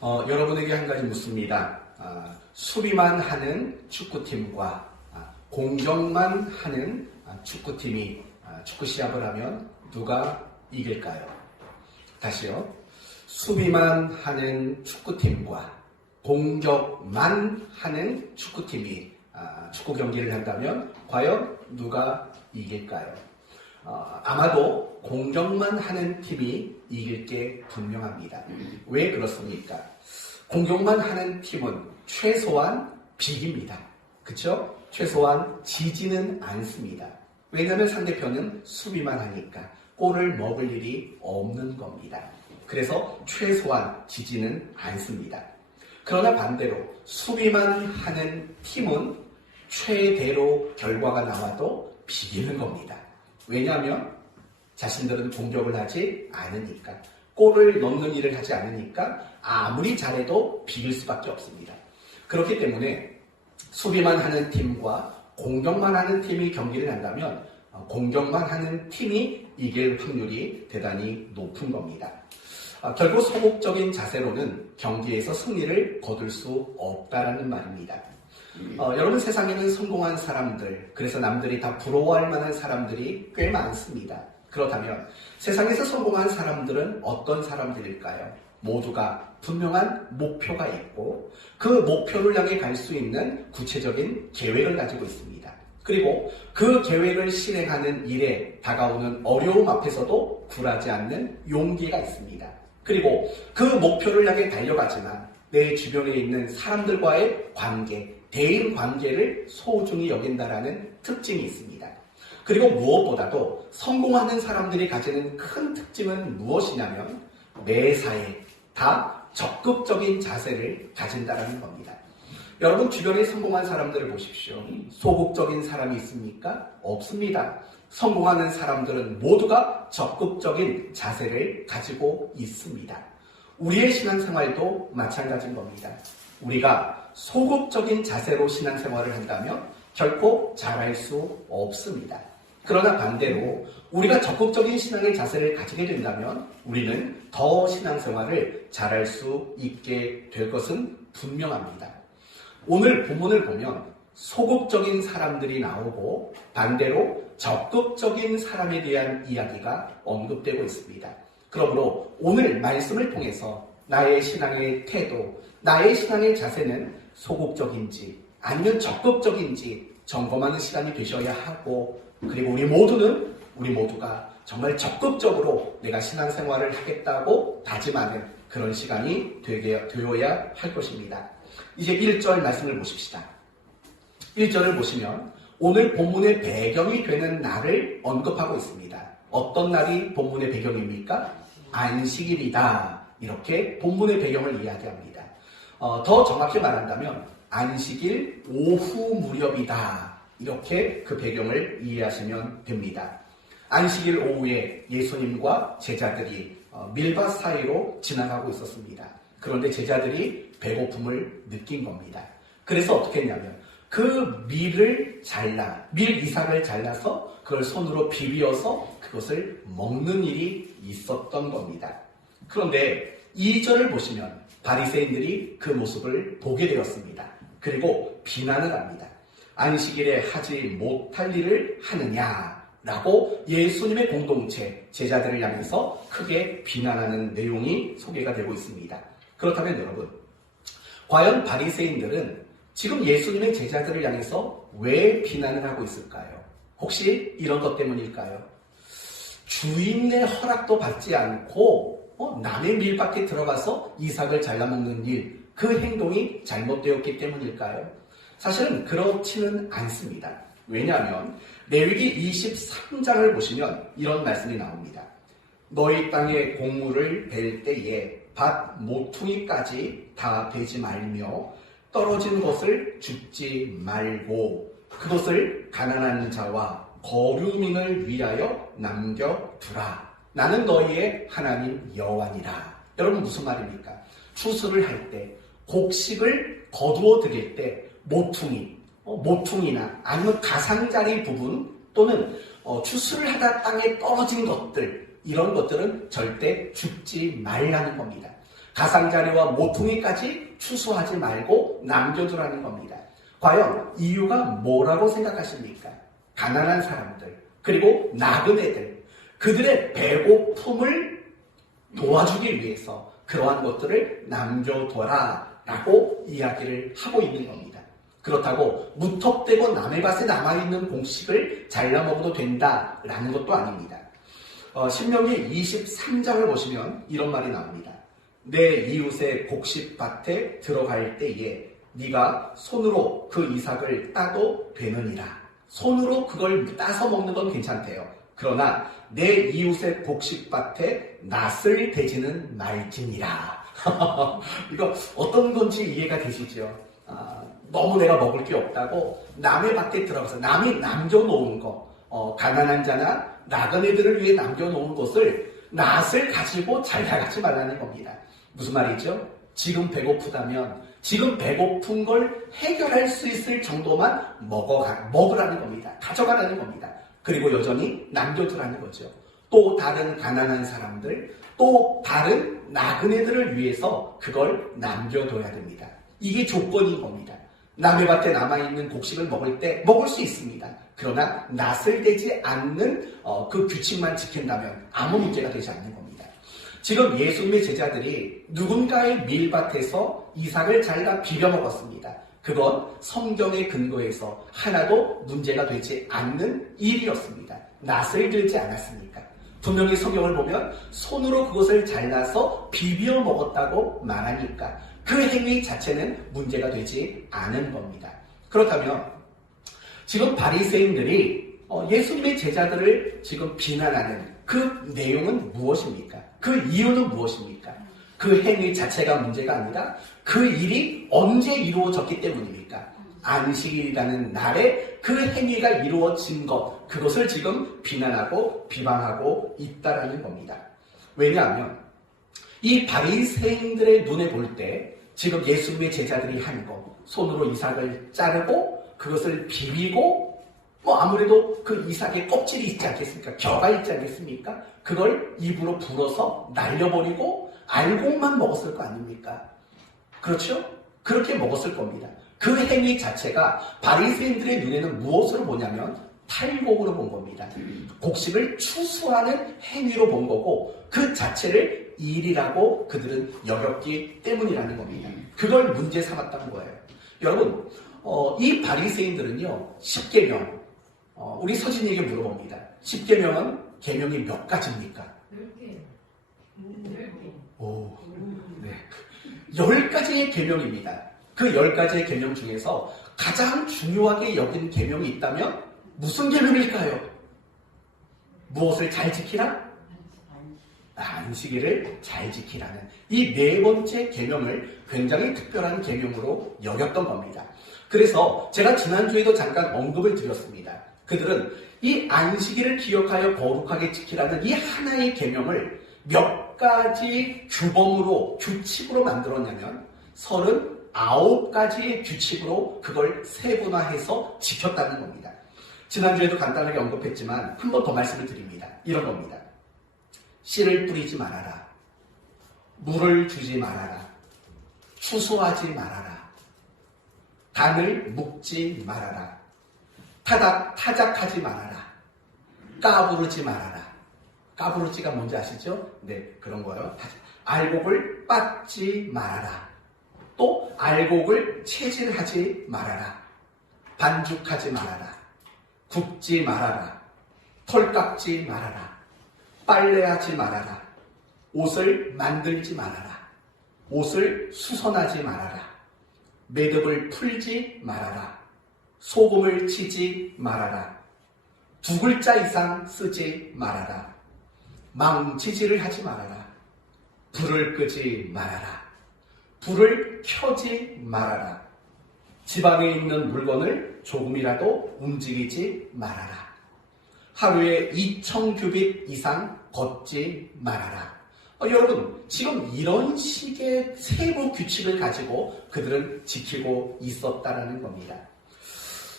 여러분에게 한 가지 묻습니다. 수비만 하는 축구팀과 공격만 하는 축구팀이 축구 시합을 하면 누가 이길까요? 다시요. 수비만 하는 축구팀과 공격만 하는 축구팀이 축구 경기를 한다면 과연 누가 이길까요? 아마도 공격만 하는 팀이 이길 게 분명합니다. 왜 그렇습니까? 공격만 하는 팀은 최소한 비깁니다. 그쵸? 최소한 지지는 않습니다. 왜냐하면 상대편은 수비만 하니까 골을 먹을 일이 없는 겁니다. 그래서 최소한 지지는 않습니다. 그러나 반대로 수비만 하는 팀은 최대로 결과가 나와도 비기는 겁니다. 왜냐하면 자신들은 공격을 하지 않으니까, 골을 넣는 일을 하지 않으니까 아무리 잘해도 비길 수밖에 없습니다. 그렇기 때문에 수비만 하는 팀과 공격만 하는 팀이 경기를 한다면 공격만 하는 팀이 이길 확률이 대단히 높은 겁니다. 결국 소극적인 자세로는 경기에서 승리를 거둘 수 없다라는 말입니다. 여러분, 세상에는 성공한 사람들, 그래서 남들이 다 부러워할 만한 사람들이 꽤 많습니다. 그렇다면 세상에서 성공한 사람들은 어떤 사람들일까요? 모두가 분명한 목표가 있고 그 목표를 향해 갈 수 있는 구체적인 계획을 가지고 있습니다. 그리고 그 계획을 실행하는 일에 다가오는 어려움 앞에서도 굴하지 않는 용기가 있습니다. 그리고 그 목표를 향해 달려가지만 내 주변에 있는 사람들과의 관계, 대인 관계를 소중히 여긴다라는 특징이 있습니다. 그리고 무엇보다도 성공하는 사람들이 가지는 큰 특징은 무엇이냐면 매사에 다 적극적인 자세를 가진다라는 겁니다. 여러분, 주변에 성공한 사람들을 보십시오. 소극적인 사람이 있습니까? 없습니다. 성공하는 사람들은 모두가 적극적인 자세를 가지고 있습니다. 우리의 신앙생활도 마찬가지인 겁니다. 우리가 소극적인 자세로 신앙생활을 한다면 결코 잘할 수 없습니다. 그러나 반대로 우리가 적극적인 신앙의 자세를 가지게 된다면 우리는 더 신앙생활을 잘할 수 있게 될 것은 분명합니다. 오늘 본문을 보면 소극적인 사람들이 나오고 반대로 적극적인 사람에 대한 이야기가 언급되고 있습니다. 그러므로 오늘 말씀을 통해서 나의 신앙의 태도, 나의 신앙의 자세는 소극적인지 아니면 적극적인지 점검하는 시간이 되셔야 하고, 그리고 우리 모두가 정말 적극적으로 내가 신앙생활을 하겠다고 다짐하는 그런 시간이 되어야 할 것입니다. 이제 1절 말씀을 보십시다. 1절을 보시면 오늘 본문의 배경이 되는 날을 언급하고 있습니다. 어떤 날이 본문의 배경입니까? 안식일이다. 이렇게 본문의 배경을 이야기합니다. 더 정확히 말한다면 안식일 오후 무렵이다. 이렇게 그 배경을 이해하시면 됩니다. 안식일 오후에 예수님과 제자들이 밀밭 사이로 지나가고 있었습니다. 그런데 제자들이 배고픔을 느낀 겁니다. 그래서 어떻게 했냐면 그 밀 이삭을 잘라서 그걸 손으로 비비어서 그것을 먹는 일이 있었던 겁니다. 그런데 2절을 보시면 바리새인들이 그 모습을 보게 되었습니다. 그리고 비난을 합니다. 안식일에 하지 못할 일을 하느냐라고 예수님의 공동체 제자들을 향해서 크게 비난하는 내용이 소개가 되고 있습니다. 그렇다면 여러분, 과연 바리새인들은 지금 예수님의 제자들을 향해서 왜 비난을 하고 있을까요? 혹시 이런 것 때문일까요? 주인의 허락도 받지 않고 남의 밀밭에 들어가서 이삭을 잘라먹는 일, 그 행동이 잘못되었기 때문일까요? 사실은 그렇지는 않습니다. 왜냐하면 레위기 23장을 보시면 이런 말씀이 나옵니다. 너희 땅에 곡물을 벨 때에 밭 모퉁이까지 다 베지 말며 떨어진 것을 줍지 말고 그것을 가난한 자와 거류민을 위하여 남겨두라. 나는 너희의 하나님 여호와니라. 여러분, 무슨 말입니까? 추수를 할 때, 곡식을 거두어 드릴 때 모퉁이나 아니면 가장자리 부분 또는 추수를 하다 땅에 떨어진 것들, 이런 것들은 절대 줍지 말라는 겁니다. 가장자리와 모퉁이까지 추수하지 말고 남겨두라는 겁니다. 과연 이유가 뭐라고 생각하십니까? 가난한 사람들, 그리고 나그네들, 그들의 배고픔을 도와주기 위해서 그러한 것들을 남겨둬라 라고 이야기를 하고 있는 겁니다. 그렇다고 무턱대고 남의 밭에 남아있는 곡식을 잘라 먹어도 된다라는 것도 아닙니다. 신명기 23장을 보시면 이런 말이 나옵니다. 내 이웃의 곡식밭에 들어갈 때에 네가 손으로 그 이삭을 따도 되느니라. 손으로 그걸 따서 먹는 건 괜찮대요. 그러나 내 이웃의 곡식밭에 낫을 대지는 말지니라. 이거 어떤 건지 이해가 되시죠? 너무 내가 먹을 게 없다고 남의 밭에 들어가서 남이 남겨놓은 거, 가난한 자나 나그네들을 위해 남겨놓은 것을 낫을 가지고 잘 나가지 말라는 겁니다. 무슨 말이죠? 지금 배고프다면 지금 배고픈 걸 해결할 수 있을 정도만 먹으라는 겁니다. 가져가라는 겁니다. 그리고 여전히 남겨두라는 거죠. 또 다른 가난한 사람들, 또 다른 나그네들을 위해서 그걸 남겨둬야 됩니다. 이게 조건인 겁니다. 남의 밭에 남아있는 곡식을 먹을 때 먹을 수 있습니다. 그러나 낫을 대지 않는 그 규칙만 지킨다면 아무 문제가 되지 않는 겁니다. 지금 예수님의 제자들이 누군가의 밀밭에서 이삭을 잘라 비벼 먹었습니다. 그건 성경의 근거에서 하나도 문제가 되지 않는 일이었습니다. 낫을 들지 않았습니까? 분명히 성경을 보면 손으로 그것을 잘라서 비벼 먹었다고 말하니까 그 행위 자체는 문제가 되지 않은 겁니다. 그렇다면 지금 바리새인들이 예수님의 제자들을 지금 비난하는 그 내용은 무엇입니까? 그 이유는 무엇입니까? 그 행위 자체가 문제가 아니라 그 일이 언제 이루어졌기 때문입니까? 안식일이라는 날에 그 행위가 이루어진 것, 그것을 지금 비난하고 비방하고 있다라는 겁니다. 왜냐하면 이 바리새인들의 눈에 볼 때 지금 예수님의 제자들이 한 거, 손으로 이삭을 자르고 그것을 비비고 아무래도 그 이삭의 껍질이 있지 않겠습니까? 벼가 있지 않겠습니까? 그걸 입으로 불어서 날려버리고 알곡만 먹었을 거 아닙니까? 그렇죠? 그렇게 먹었을 겁니다. 그 행위 자체가 바리새인들의 눈에는 무엇으로 보냐면 탈곡으로 본 겁니다. 곡식을 추수하는 행위로 본 거고 그 자체를 일이라고 그들은 여겼기 때문이라는 겁니다. 그걸 문제 삼았던 거예요. 여러분, 이 바리새인들은요, 10계명, 우리 서진이에게 물어봅니다. 10계명은 계명이 몇 가지입니까? 10개. 오, 네. 10가지의 계명입니다. 그 10가지의 계명 중에서 가장 중요하게 여긴 계명이 있다면 무슨 계명일까요? 무엇을 잘 지키라? 안식일을 잘 지키라는 이 네 번째 계명을 굉장히 특별한 계명으로 여겼던 겁니다. 그래서 제가 지난주에도 잠깐 언급을 드렸습니다. 그들은 이 안식일을 기억하여 거룩하게 지키라는 이 하나의 계명을 몇 가지 규범으로, 규칙으로 만들었냐면 39가지의 규칙으로 그걸 세분화해서 지켰다는 겁니다. 지난주에도 간단하게 언급했지만 한 번 더 말씀을 드립니다. 이런 겁니다. 씨를 뿌리지 말아라. 물을 주지 말아라. 추수하지 말아라. 단을 묶지 말아라. 타작하지 말아라. 까부르지 말아라. 까부르지가 뭔지 아시죠? 네, 그런 거예요. 알곡을 빻지 말아라. 또 알곡을 채질하지 말아라. 반죽하지 말아라. 굽지 말아라. 털 깎지 말아라. 빨래하지 말아라. 옷을 만들지 말아라. 옷을 수선하지 말아라. 매듭을 풀지 말아라. 소금을 치지 말아라. 2글자 이상 쓰지 말아라. 망치질을 하지 말아라. 불을 끄지 말아라. 불을 켜지 말아라. 지방에 있는 물건을 조금이라도 움직이지 말아라. 하루에 2000규빗 이상 걷지 말아라. 여러분, 지금 이런 식의 세부 규칙을 가지고 그들은 지키고 있었다라는 겁니다.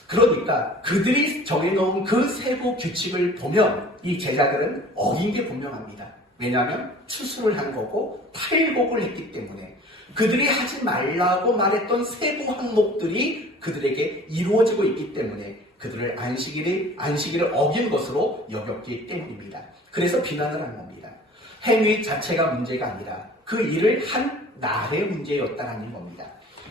그러니까 그들이 정해놓은 그 세부 규칙을 보면 이 제자들은 어긴 게 분명합니다. 왜냐하면 추수를 한 거고 탈곡을 했기 때문에 그들이 하지 말라고 말했던 세부 항목들이 그들에게 이루어지고 있기 때문에 그들을 안식일을 어긴 것으로 여겼기 때문입니다. 그래서 비난을 한 겁니다. 행위 자체가 문제가 아니라 그 일을 한 날의 문제였다라는 겁니다.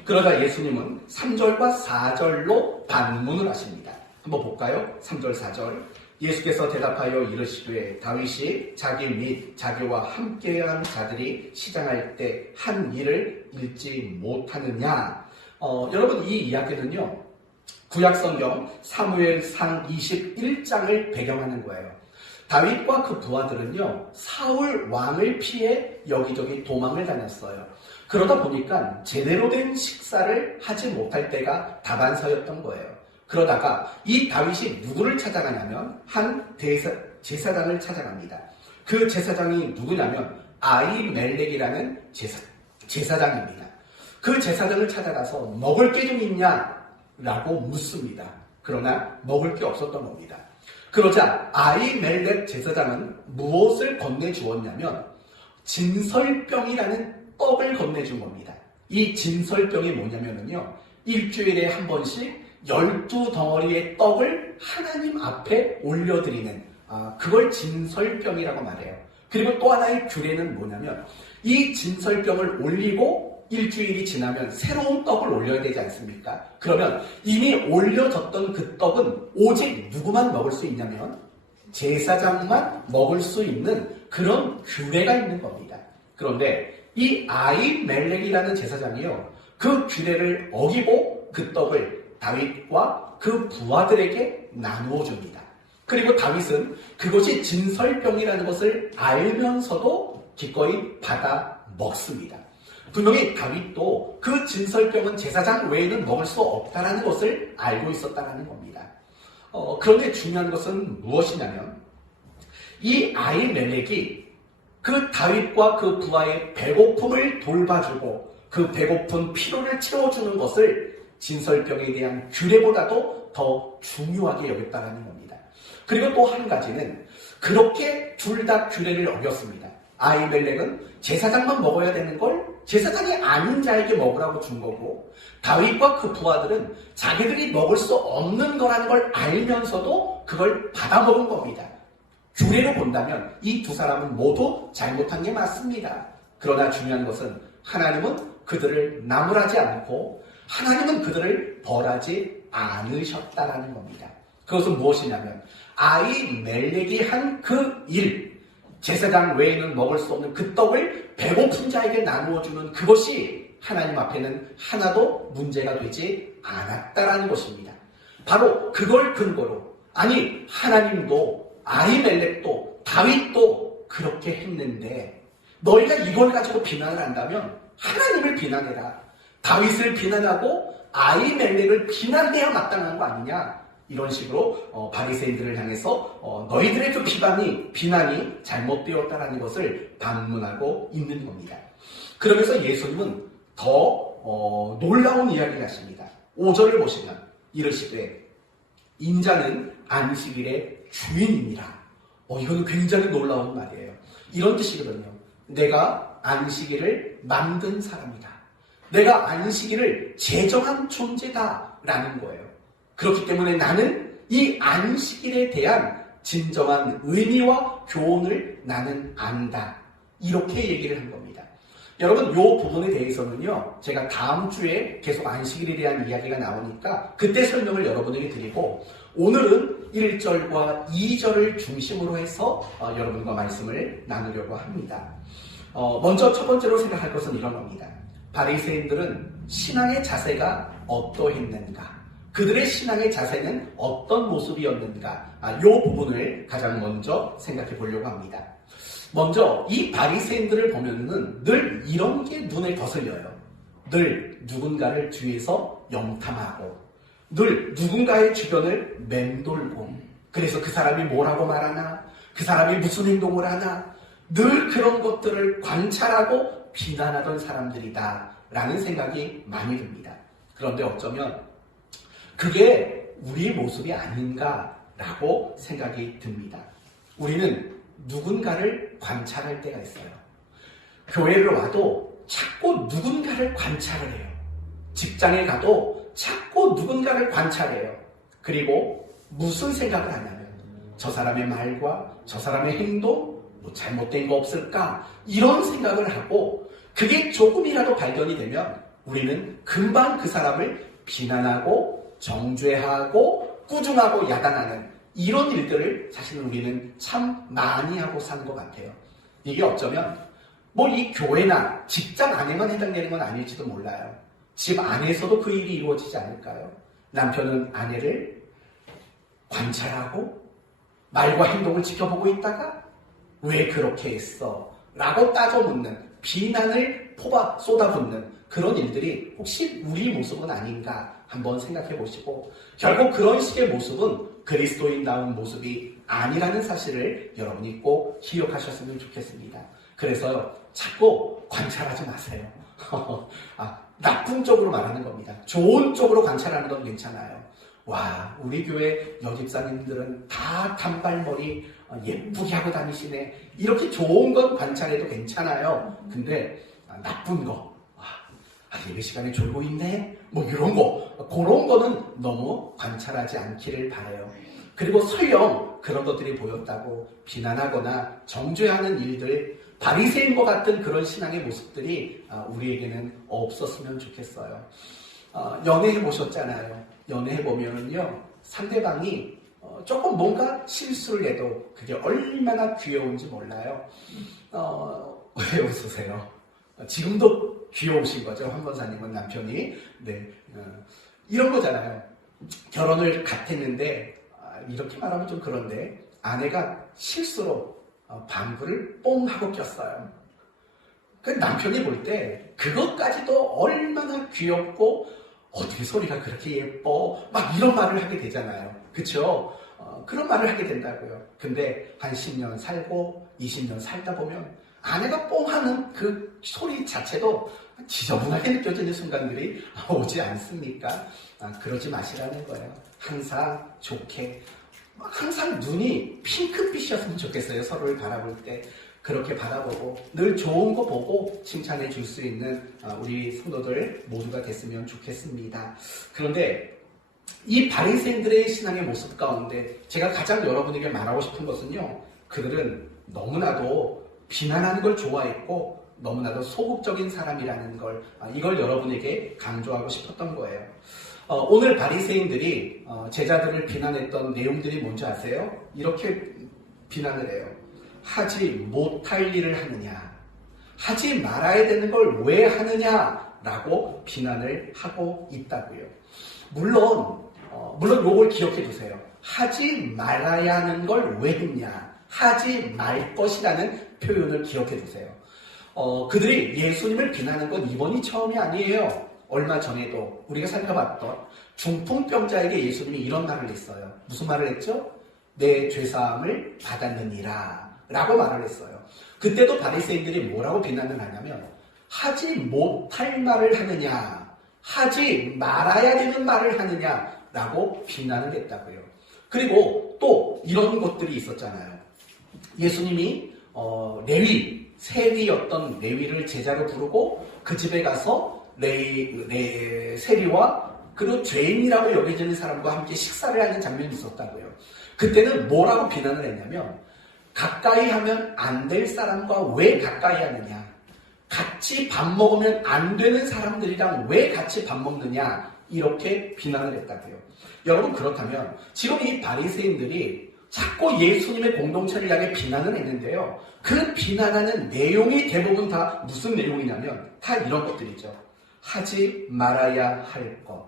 그러자 예수님은 3절과 4절로 반문을 하십니다. 한번 볼까요? 3절, 4절. 예수께서 대답하여 이르시되 다윗이 자기 및 자기와 함께한 자들이 시장할 때 한 일을 잃지 못하느냐. 여러분 이 이야기는요. 구약성경 사무엘상 21장을 배경하는 거예요. 다윗과 그 부하들은요. 사울 왕을 피해 여기저기 도망을 다녔어요. 그러다 보니까 제대로 된 식사를 하지 못할 때가 다반사였던 거예요. 그러다가 이 다윗이 누구를 찾아가냐면 한 제사장을 찾아갑니다. 그 제사장이 누구냐면 아히멜렉이라는 제사장입니다. 그 제사장을 찾아가서 먹을 게 좀 있냐? 라고 묻습니다. 그러나 먹을 게 없었던 겁니다. 그러자 아히멜렉 제사장은 무엇을 건네주었냐면 진설병이라는 떡을 건네준 겁니다. 이 진설병이 뭐냐면요. 일주일에 한 번씩 12덩어리의 떡을 하나님 앞에 올려드리는 그걸 진설병이라고 말해요. 그리고 또 하나의 규례는 뭐냐면 이 진설병을 올리고 일주일이 지나면 새로운 떡을 올려야 되지 않습니까? 그러면 이미 올려졌던 그 떡은 오직 누구만 먹을 수 있냐면 제사장만 먹을 수 있는 그런 규례가 있는 겁니다. 그런데 이 아히멜렉이라는 제사장이요. 그 규례를 어기고 그 떡을 다윗과 그 부하들에게 나누어 줍니다. 그리고 다윗은 그것이 진설병이라는 것을 알면서도 기꺼이 받아 먹습니다. 분명히 다윗도 그 진설병은 제사장 외에는 먹을 수 없다는 것을 알고 있었다는 겁니다. 그런데 중요한 것은 무엇이냐면 이 아히멜렉이 그 다윗과 그 부하의 배고픔을 돌봐주고 그 배고픈 피로를 채워주는 것을 진설병에 대한 규례보다도 더 중요하게 여겼다는 겁니다. 그리고 또 한 가지는 그렇게 둘 다 규례를 어겼습니다. 아히멜렉은 제사장만 먹어야 되는 걸 제사장이 아닌 자에게 먹으라고 준 거고 다윗과 그 부하들은 자기들이 먹을 수 없는 거라는 걸 알면서도 그걸 받아 먹은 겁니다. 규례로 본다면 이 두 사람은 모두 잘못한 게 맞습니다. 그러나 중요한 것은 하나님은 그들을 나무라지 않고 하나님은 그들을 벌하지 않으셨다라는 겁니다. 그것은 무엇이냐면 아히멜렉이 한 그 일, 제사장 외에는 먹을 수 없는 그 떡을 배고픈 자에게 나누어주는 그것이 하나님 앞에는 하나도 문제가 되지 않았다라는 것입니다. 바로 그걸 근거로 아니 하나님도 아히멜렉도 다윗도 그렇게 했는데 너희가 이걸 가지고 비난을 한다면 하나님을 비난해라. 다윗을 비난하고 아히멜렉을 비난해야 마땅한 거 아니냐. 이런 식으로 바리새인들을 향해서 너희들의 그 비난이 잘못되었다는 것을 반문하고 있는 겁니다. 그러면서 예수님은 더 놀라운 이야기를 하십니다. 5절을 보시면 이르시되 인자는 안식일의 주인이니라. 이건 굉장히 놀라운 말이에요. 이런 뜻이거든요. 내가 안식일을 만든 사람이다. 내가 안식일을 제정한 존재다라는 거예요. 그렇기 때문에 나는 이 안식일에 대한 진정한 의미와 교훈을 나는 안다. 이렇게 얘기를 한 겁니다. 여러분, 이 부분에 대해서는요, 제가 다음 주에 계속 안식일에 대한 이야기가 나오니까 그때 설명을 여러분에게 드리고, 오늘은 1절과 2절을 중심으로 해서 여러분과 말씀을 나누려고 합니다. 먼저 첫 번째로 생각할 것은 이런 겁니다. 바리새인들은 신앙의 자세가 어떠했는가? 그들의 신앙의 자세는 어떤 모습이었는가? 이 부분을 가장 먼저 생각해 보려고 합니다. 먼저 이 바리새인들을 보면은 늘 이런 게 눈에 거슬려요. 늘 누군가를 뒤에서 영탐하고 늘 누군가의 주변을 맴돌고 그래서 그 사람이 뭐라고 말하나? 그 사람이 무슨 행동을 하나? 늘 그런 것들을 관찰하고 비난하던 사람들이다 라는 생각이 많이 듭니다. 그런데 어쩌면 그게 우리의 모습이 아닌가라고 생각이 듭니다. 우리는 누군가를 관찰할 때가 있어요. 교회를 와도 자꾸 누군가를 관찰을 해요. 직장에 가도 자꾸 누군가를 관찰해요. 그리고 무슨 생각을 하냐면 저 사람의 말과 저 사람의 행동 뭐 잘못된 거 없을까 이런 생각을 하고 그게 조금이라도 발견이 되면 우리는 금방 그 사람을 비난하고 정죄하고 꾸중하고 야단하는 이런 일들을 사실은 우리는 참 많이 하고 사는 것 같아요. 이게 어쩌면 뭐 이 교회나 직장 안에만 해당되는 건 아닐지도 몰라요. 집 안에서도 그 일이 이루어지지 않을까요? 남편은 아내를 관찰하고 말과 행동을 지켜보고 있다가 왜 그렇게 했어? 라고 따져 묻는 비난을 쏟아붓는 그런 일들이 혹시 우리 모습은 아닌가 한번 생각해 보시고 결국 그런 식의 모습은 그리스도인다운 모습이 아니라는 사실을 여러분이 꼭 기억하셨으면 좋겠습니다. 그래서 자꾸 관찰하지 마세요. 나쁜 쪽으로 말하는 겁니다. 좋은 쪽으로 관찰하는 건 괜찮아요. 와, 우리 교회 여집사님들은 다 단발머리 예쁘게 하고 다니시네. 이렇게 좋은 건 관찰해도 괜찮아요. 근데 나쁜 거, 예배 시간에 졸고 있네? 뭐 이런 거, 그런 거는 너무 관찰하지 않기를 바라요. 그리고 설령 그런 것들이 보였다고 비난하거나 정죄하는 일들, 바리새인과 같은 그런 신앙의 모습들이 우리에게는 없었으면 좋겠어요. 연애해 보셨잖아요. 연애해 보면은요, 상대방이 조금 뭔가 실수를 해도 그게 얼마나 귀여운지 몰라요. 왜 웃으세요? 지금도 귀여우신 거죠, 황 권사님은 남편이. 네, 이런 거잖아요. 결혼을 갓했는데 이렇게 말하면 좀 그런데 아내가 실수로 방구를 뽕 하고 꼈어요. 그 남편이 볼 때 그것까지도 얼마나 귀엽고 어떻게 소리가 그렇게 예뻐 막 이런 말을 하게 되잖아요. 그쵸? 그런 말을 하게 된다고요. 근데 한 10년 살고 20년 살다 보면 아내가 뽕하는 그 소리 자체도 지저분하게 느껴지는 순간들이 오지 않습니까? 그러지 마시라는 거예요. 항상 좋게, 항상 눈이 핑크빛이었으면 좋겠어요. 서로를 바라볼 때 그렇게 바라보고 늘 좋은 거 보고 칭찬해 줄 수 있는 우리 성도들 모두가 됐으면 좋겠습니다. 그런데 이 바리새인들의 신앙의 모습 가운데 제가 가장 여러분에게 말하고 싶은 것은요, 그들은 너무나도 비난하는 걸 좋아했고 너무나도 소극적인 사람이라는 걸, 이걸 여러분에게 강조하고 싶었던 거예요. 오늘 바리새인들이 제자들을 비난했던 내용들이 뭔지 아세요? 이렇게 비난을 해요. 하지 못할 일을 하느냐, 하지 말아야 되는 걸 왜 하느냐라고 비난을 하고 있다고요. 물론 요걸 기억해 두세요. 하지 말아야 하는 걸 왜 했냐, 하지 말 것이라는 표현을 기억해 두세요. 그들이 예수님을 비난하는 건 이번이 처음이 아니에요. 얼마 전에도 우리가 살펴봤던 중풍병자에게 예수님이 이런 말을 했어요. 무슨 말을 했죠? 내 죄사함을 받았느니라 라고 말을 했어요. 그때도 바리새인들이 뭐라고 비난을 하냐면 하지 못할 말을 하느냐, 하지 말아야 되는 말을 하느냐 라고 비난을 했다고요. 그리고 또 이런 것들이 있었잖아요. 예수님이 세리였던 레위를 제자로 부르고 그 집에 가서 세리와 그리고 죄인이라고 여겨지는 사람과 함께 식사를 하는 장면이 있었다고요. 그때는 뭐라고 비난을 했냐면 가까이 하면 안 될 사람과 왜 가까이 하느냐, 같이 밥 먹으면 안 되는 사람들이랑 왜 같이 밥 먹느냐, 이렇게 비난을 했다고요. 여러분, 그렇다면 지금 이 바리새인들이 자꾸 예수님의 공동체를 향해 비난을 했는데요, 그 비난하는 내용이 대부분 다 무슨 내용이냐면 다 이런 것들이죠. 하지 말아야 할 것,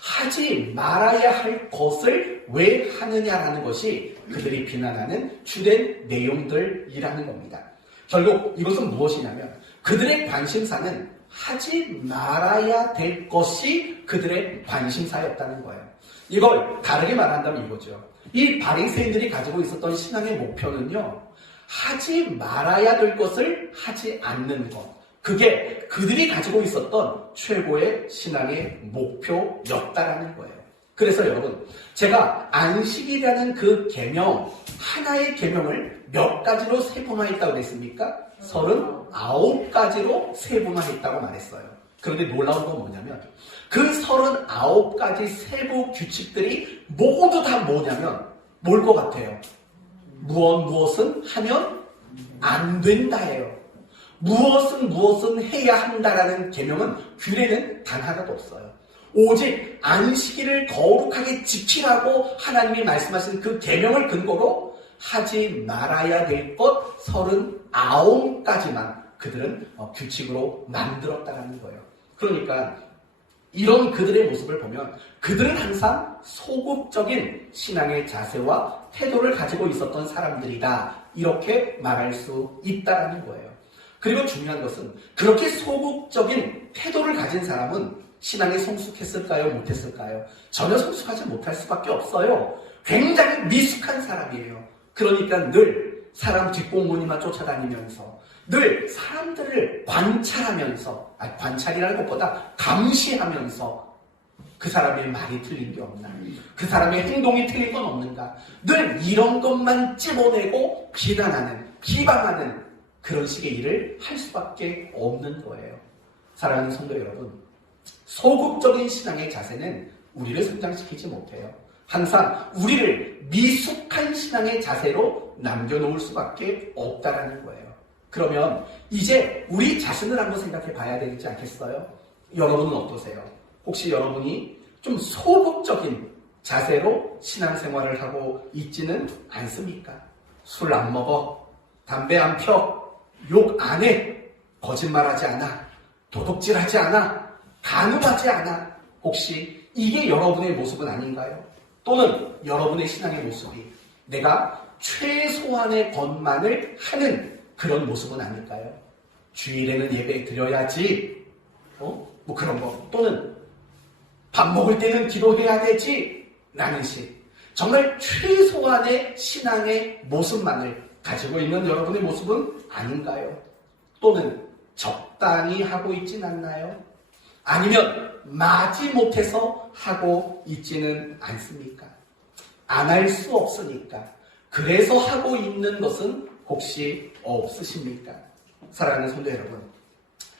하지 말아야 할 것을 왜 하느냐라는 것이 그들이 비난하는 주된 내용들이라는 겁니다. 결국 이것은 무엇이냐면 그들의 관심사는 하지 말아야 될 것이 그들의 관심사였다는 거예요. 이걸 다르게 말한다면 이거죠. 이 바리새인들이 가지고 있었던 신앙의 목표는요, 하지 말아야 될 것을 하지 않는 것, 그게 그들이 가지고 있었던 최고의 신앙의 목표였다라는 거예요. 그래서 여러분, 제가 안식이라는 그 계명, 하나의 계명을 몇 가지로 세분화했다고 그랬습니까? 39가지로 세분화했다고 말했어요. 그런데 놀라운 건 뭐냐면 그 39가지 세부 규칙들이 모두 다 뭐냐면 뭘 것 같아요? 무엇은 하면 안 된다예요. 무엇은 해야 한다라는 계명은 규례는 단 하나도 없어요. 오직 안식일을 거룩하게 지키라고 하나님이 말씀하신 그 계명을 근거로 하지 말아야 될 것 39가지만 그들은 규칙으로 만들었다는 거예요. 그러니까 이런 그들의 모습을 보면 그들은 항상 소극적인 신앙의 자세와 태도를 가지고 있었던 사람들이다. 이렇게 말할 수 있다는 거예요. 그리고 중요한 것은 그렇게 소극적인 태도를 가진 사람은 신앙에 성숙했을까요? 못했을까요? 전혀 성숙하지 못할 수밖에 없어요. 굉장히 미숙한 사람이에요. 그러니까 늘 사람 뒷공무니만 쫓아다니면서 늘 사람들을 관찰하면서 관찰이라는 것보다 감시하면서 그 사람의 말이 틀린 게 없나? 그 사람의 행동이 틀린 건 없는가? 늘 이런 것만 찝어내고 비방하는 그런 식의 일을 할 수밖에 없는 거예요. 사랑하는 성도 여러분, 소극적인 신앙의 자세는 우리를 성장시키지 못해요. 항상 우리를 미숙한 신앙의 자세로 남겨놓을 수밖에 없다라는 거예요. 그러면 이제 우리 자신을 한번 생각해 봐야 되지 않겠어요? 여러분은 어떠세요? 혹시 여러분이 좀 소극적인 자세로 신앙생활을 하고 있지는 않습니까? 술 안 먹어, 담배 안 펴, 욕 안 해, 거짓말하지 않아, 도둑질하지 않아, 간음하지 않아. 혹시 이게 여러분의 모습은 아닌가요? 또는 여러분의 신앙의 모습이 내가 최소한의 것만을 하는 그런 모습은 아닐까요? 주일에는 예배 드려야지, 뭐 그런 거. 또는 밥 먹을 때는 기도해야 되지, 라는 식. 정말 최소한의 신앙의 모습만을 가지고 있는 여러분의 모습은 아닌가요? 또는 적당히 하고 있진 않나요? 아니면 마지못해서 하고 있지는 않습니까? 안 할 수 없으니까. 그래서 하고 있는 것은 혹시 없으십니까? 사랑하는 성도 여러분,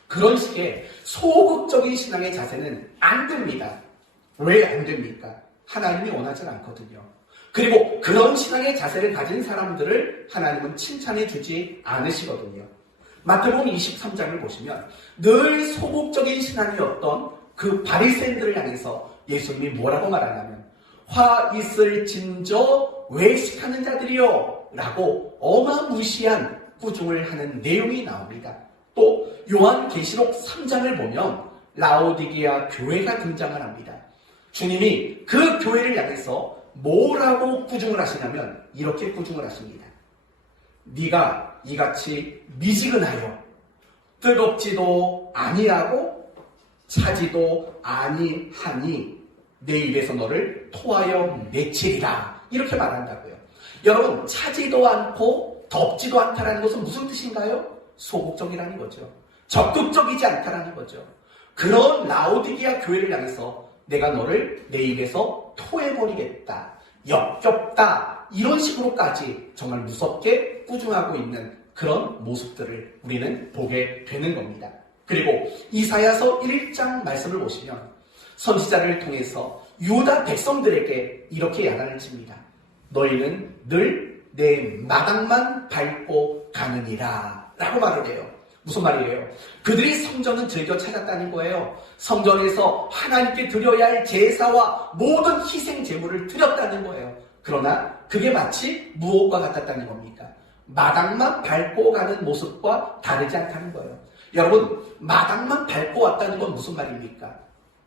그런 식의 소극적인 신앙의 자세는 안 됩니다. 왜 안 됩니까? 하나님이 원하지 않거든요. 그리고 그런 신앙의 자세를 가진 사람들을 하나님은 칭찬해 주지 않으시거든요. 마태복음 23장을 보시면 늘 소극적인 신앙이었던 그 바리새인들을 향해서 예수님이 뭐라고 말하냐면 화 있을 진저 외식하는 자들이요 라고 어마무시한 꾸중을 하는 내용이 나옵니다. 또 요한계시록 3장을 보면 라오디게아 교회가 등장을 합니다. 주님이 그 교회를 향해서 뭐라고 꾸중을 하시냐면 이렇게 꾸중을 하십니다. 네가 이같이 미지근하여 뜨겁지도 아니하고 차지도 아니하니 내 입에서 너를 토하여 내치리라. 이렇게 말한다고요. 여러분, 차지도 않고 덥지도 않다라는 것은 무슨 뜻인가요? 소극적이라는 거죠. 적극적이지 않다라는 거죠. 그런 라오디게아 교회를 향해서 내가 너를 내 입에서 토해버리겠다, 역겹다, 이런 식으로까지 정말 무섭게 꾸중하고 있는 그런 모습들을 우리는 보게 되는 겁니다. 그리고 이사야서 1장 말씀을 보시면 선지자를 통해서 유다 백성들에게 이렇게 야단을 칩니다. 너희는 늘 내 마당만 밟고 가느니라 라고 말을 해요. 무슨 말이에요? 그들이 성전은 즐겨 찾았다는 거예요. 성전에서 하나님께 드려야 할 제사와 모든 희생 제물을 드렸다는 거예요. 그러나 그게 마치 무엇과 같았다는 겁니까? 마당만 밟고 가는 모습과 다르지 않다는 거예요. 여러분, 마당만 밟고 왔다는 건 무슨 말입니까?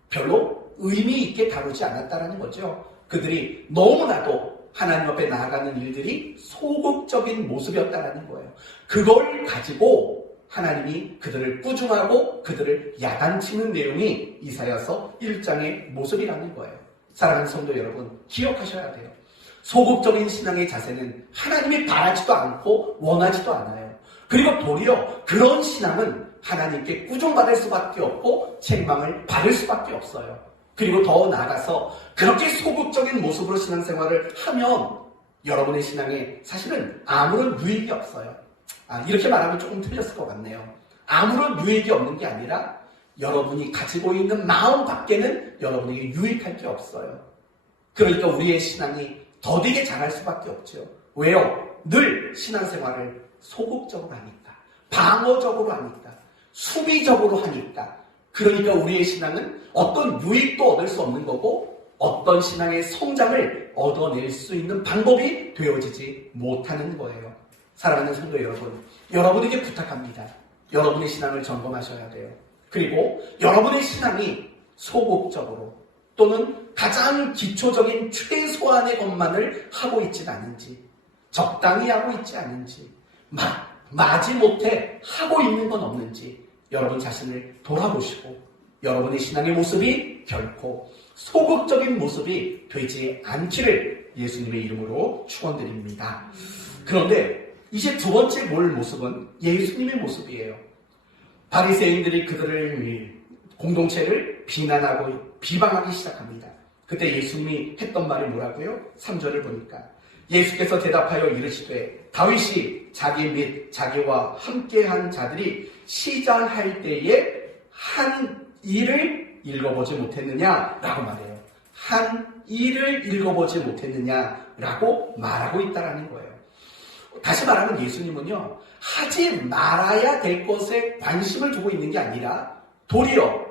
별로 의미 있게 다루지 않았다는 거죠. 그들이 너무나도 하나님 앞에 나아가는 일들이 소극적인 모습이었다는 거예요. 그걸 가지고 하나님이 그들을 꾸중하고 그들을 야단치는 내용이 이사야서 1장의 모습이라는 거예요. 사랑하는 성도 여러분, 기억하셔야 돼요. 소극적인 신앙의 자세는 하나님이 바라지도 않고 원하지도 않아요. 그리고 도리어 그런 신앙은 하나님께 꾸중받을 수밖에 없고 책망을 받을 수밖에 없어요. 그리고 더 나아가서 그렇게 소극적인 모습으로 신앙생활을 하면 여러분의 신앙에 사실은 아무런 유익이 없어요. 이렇게 말하면 조금 틀렸을 것 같네요. 아무런 유익이 없는 게 아니라 여러분이 가지고 있는 마음 밖에는 여러분에게 유익할 게 없어요. 그러니까 우리의 신앙이 더디게 자랄 수밖에 없죠. 왜요? 늘 신앙생활을 소극적으로 하니까, 방어적으로 하니까, 수비적으로 하니까. 그러니까 우리의 신앙은 어떤 유익도 얻을 수 없는 거고 어떤 신앙의 성장을 얻어낼 수 있는 방법이 되어지지 못하는 거예요. 사랑하는 성도 여러분, 여러분에게 부탁합니다. 여러분의 신앙을 점검하셔야 돼요. 그리고 여러분의 신앙이 소극적으로 또는 가장 기초적인 최소한의 것만을 하고 있지 않은지, 적당히 하고 있지 않은지, 마지못해 하고 있는 건 없는지 여러분 자신을 돌아보시고 여러분의 신앙의 모습이 결코 소극적인 모습이 되지 않기를 예수님의 이름으로 축원드립니다. 그런데 이제 두 번째 모습은 예수님의 모습이에요. 바리새인들이 그들을 공동체를 비난하고 비방하기 시작합니다. 그때 예수님이 했던 말이 뭐라고요? 3절을 보니까 예수께서 대답하여 이르시되 다윗이 자기 및 자기와 함께한 자들이 시장할 때에 한 일을 읽어보지 못했느냐라고 말해요. 한 일을 읽어보지 못했느냐라고 말하고 있다라는 거예요. 다시 말하면 예수님은요, 하지 말아야 될 것에 관심을 두고 있는 게 아니라 도리어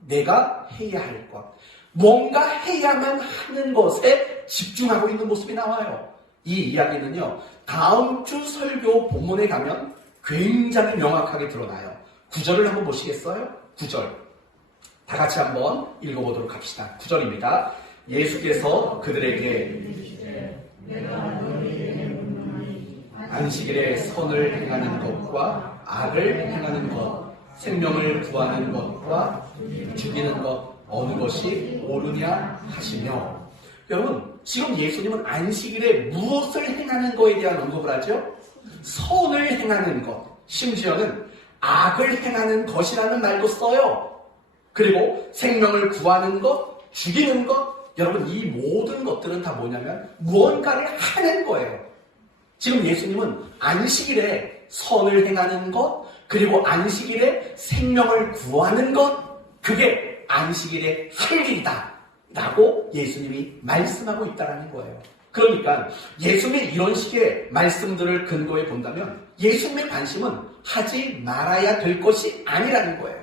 내가 해야 할 것, 뭔가 해야만 하는 것에 집중하고 있는 모습이 나와요. 이 이야기는요, 다음 주 설교 본문에 가면 굉장히 명확하게 드러나요. 9절을 한번 보시겠어요? 9절. 다 같이 한번 읽어보도록 합시다. 9절입니다. 예수께서 그들에게 안식일에 선을 행하는 것과 악을 행하는 것, 생명을 구하는 것과 죽이는 것, 어느 것이 옳으냐 하시며. 여러분, 지금 예수님은 안식일에 무엇을 행하는 것에 대한 언급을 하죠? 선을 행하는 것, 심지어는 악을 행하는 것이라는 말도 써요. 그리고 생명을 구하는 것, 죽이는 것, 여러분 이 모든 것들은 다 뭐냐면 무언가를 하는 거예요. 지금 예수님은 안식일에 선을 행하는 것, 그리고 안식일에 생명을 구하는 것, 그게 안식일의 할 일이다 라고 예수님이 말씀하고 있다는 거예요. 그러니까 예수님의 이런 식의 말씀들을 근거해 본다면 예수님의 관심은 하지 말아야 될 것이 아니라는 거예요.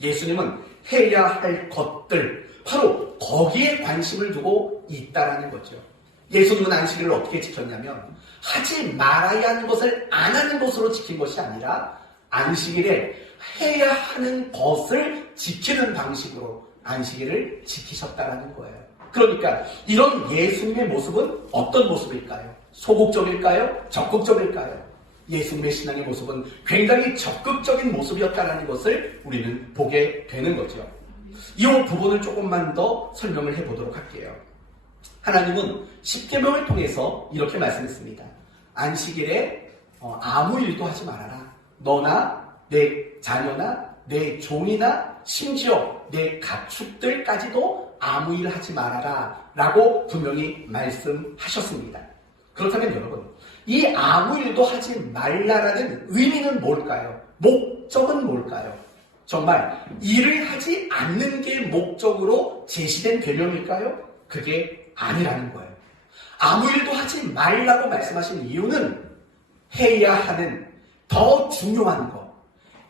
예수님은 해야 할 것들, 바로 거기에 관심을 두고 있다라는 거죠. 예수님은 안식일을 어떻게 지켰냐면 하지 말아야 하는 것을 안 하는 것으로 지킨 것이 아니라 안식일에 해야 하는 것을 지키는 방식으로 안식일을 지키셨다라는 거예요. 그러니까 이런 예수님의 모습은 어떤 모습일까요? 소극적일까요? 적극적일까요? 예수님의 신앙의 모습은 굉장히 적극적인 모습이었다는 것을 우리는 보게 되는 거죠. 이 부분을 조금만 더 설명을 해보도록 할게요. 하나님은 십계명을 통해서 이렇게 말씀했습니다. 안식일에 아무 일도 하지 말아라. 너나 내 자녀나 내 종이나 심지어 내 가축들까지도 아무 일 하지 말아라 라고 분명히 말씀하셨습니다. 그렇다면 여러분, 이 아무 일도 하지 말라라는 의미는 뭘까요? 목적은 뭘까요? 정말 일을 하지 않는 게 목적으로 제시된 계명일까요? 그게 아니라는 거예요. 아무 일도 하지 말라고 말씀하신 이유는 해야 하는 더 중요한 것,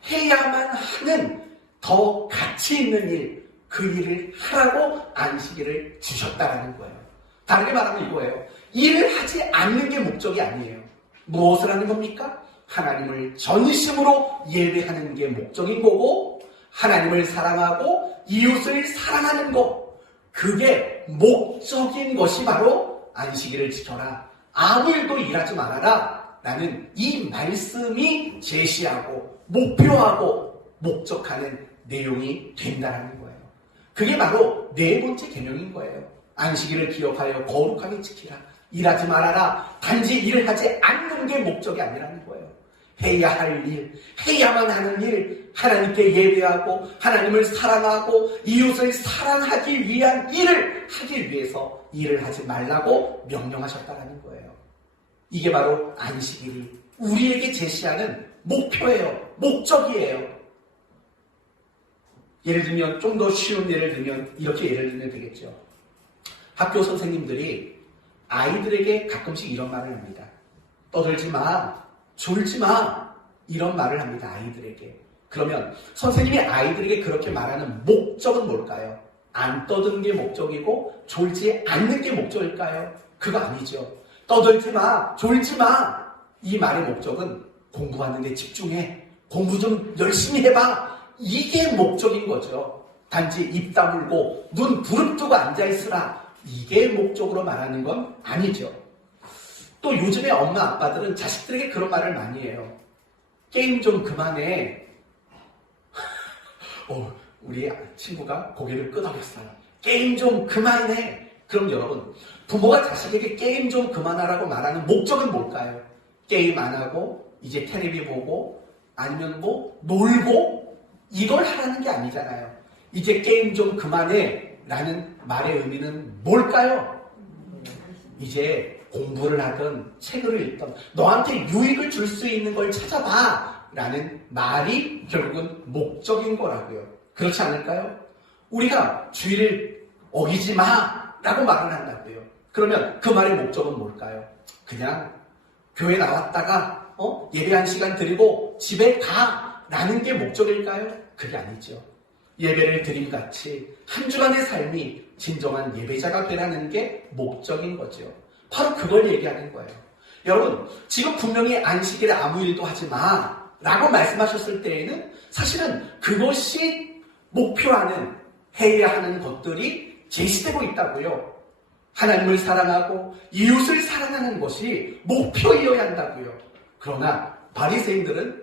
해야만 하는 더 가치 있는 일, 그 일을 하라고 안식일을 주셨다라는 거예요. 다르게 말하면 이거예요. 일을 하지 않는 게 목적이 아니에요. 무엇을 하는 겁니까? 하나님을 전심으로 예배하는 게 목적인 거고, 하나님을 사랑하고 이웃을 사랑하는 것, 그게 목적인 것이 바로 안식일을 지켜라, 아무 일도 일하지 말아라 라는 이 말씀이 제시하고 목표하고 목적하는 내용이 된다는 거예요. 그게 바로 네 번째 계명인 거예요. 안식일을 기억하여 거룩하게 지키라. 일하지 말아라. 단지 일을 하지 않는 게 목적이 아니라는 거예요. 해야 할 일, 해야만 하는 일, 하나님께 예배하고 하나님을 사랑하고 이웃을 사랑하기 위한 일을 하기 위해서 일을 하지 말라고 명령하셨다는 거예요. 이게 바로 안식일이 우리에게 제시하는 목표예요. 목적이에요. 예를 들면 좀 더 쉬운 예를 들면 이렇게 예를 들면 되겠죠. 학교 선생님들이 아이들에게 가끔씩 이런 말을 합니다. 떠들지 마, 졸지 마, 이런 말을 합니다. 아이들에게. 그러면 선생님이 아이들에게 그렇게 말하는 목적은 뭘까요? 안 떠드는 게 목적이고 졸지 않는 게 목적일까요? 그거 아니죠. 떠들지 마, 졸지 마. 이 말의 목적은 공부하는 데 집중해. 공부 좀 열심히 해봐. 이게 목적인 거죠. 단지 입 다물고 눈 부릅뜨고 앉아있으라. 이게 목적으로 말하는 건 아니죠. 또 요즘에 엄마 아빠들은 자식들에게 그런 말을 많이 해요. 게임 좀 그만해. 우리 친구가 고개를 끄덕였어요. 게임 좀 그만해. 그럼 여러분, 부모가 자식에게 게임 좀 그만하라고 말하는 목적은 뭘까요? 게임 안 하고 이제 텔레비 보고 아니면 뭐 놀고 이걸 하라는 게 아니잖아요. 이제 게임 좀 그만해 라는 말의 의미는 뭘까요? 이제 공부를 하든 책을 읽든 너한테 유익을 줄 수 있는 걸 찾아봐 라는 말이 결국은 목적인 거라고요. 그렇지 않을까요? 우리가 주의를 어기지 마 라고 말을 한다고요. 그러면 그 말의 목적은 뭘까요? 그냥 교회 나왔다가 예배 한 시간 드리고 집에 가 라는 게 목적일까요? 그게 아니죠. 예배를 드림같이 한 주간의 삶이 진정한 예배자가 되라는 게 목적인 거죠. 바로 그걸 얘기하는 거예요. 여러분, 지금 분명히 안식일에 아무 일도 하지 마 라고 말씀하셨을 때에는 사실은 그것이 목표하는 해야 하는 것들이 제시되고 있다고요. 하나님을 사랑하고 이웃을 사랑하는 것이 목표이어야 한다고요. 그러나 바리새인들은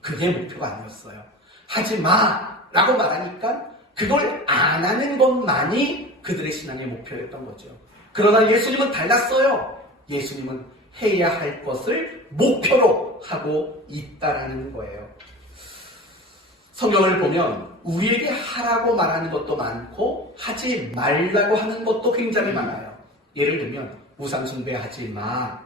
그게 목표가 아니었어요. 하지 마 라고 말하니까 그걸 안 하는 것만이 그들의 신앙의 목표였던 거죠. 그러나 예수님은 달랐어요. 예수님은 해야 할 것을 목표로 하고 있다라는 거예요. 성경을 보면 우리에게 하라고 말하는 것도 많고 하지 말라고 하는 것도 굉장히 많아요. 예를 들면 우상숭배하지 마,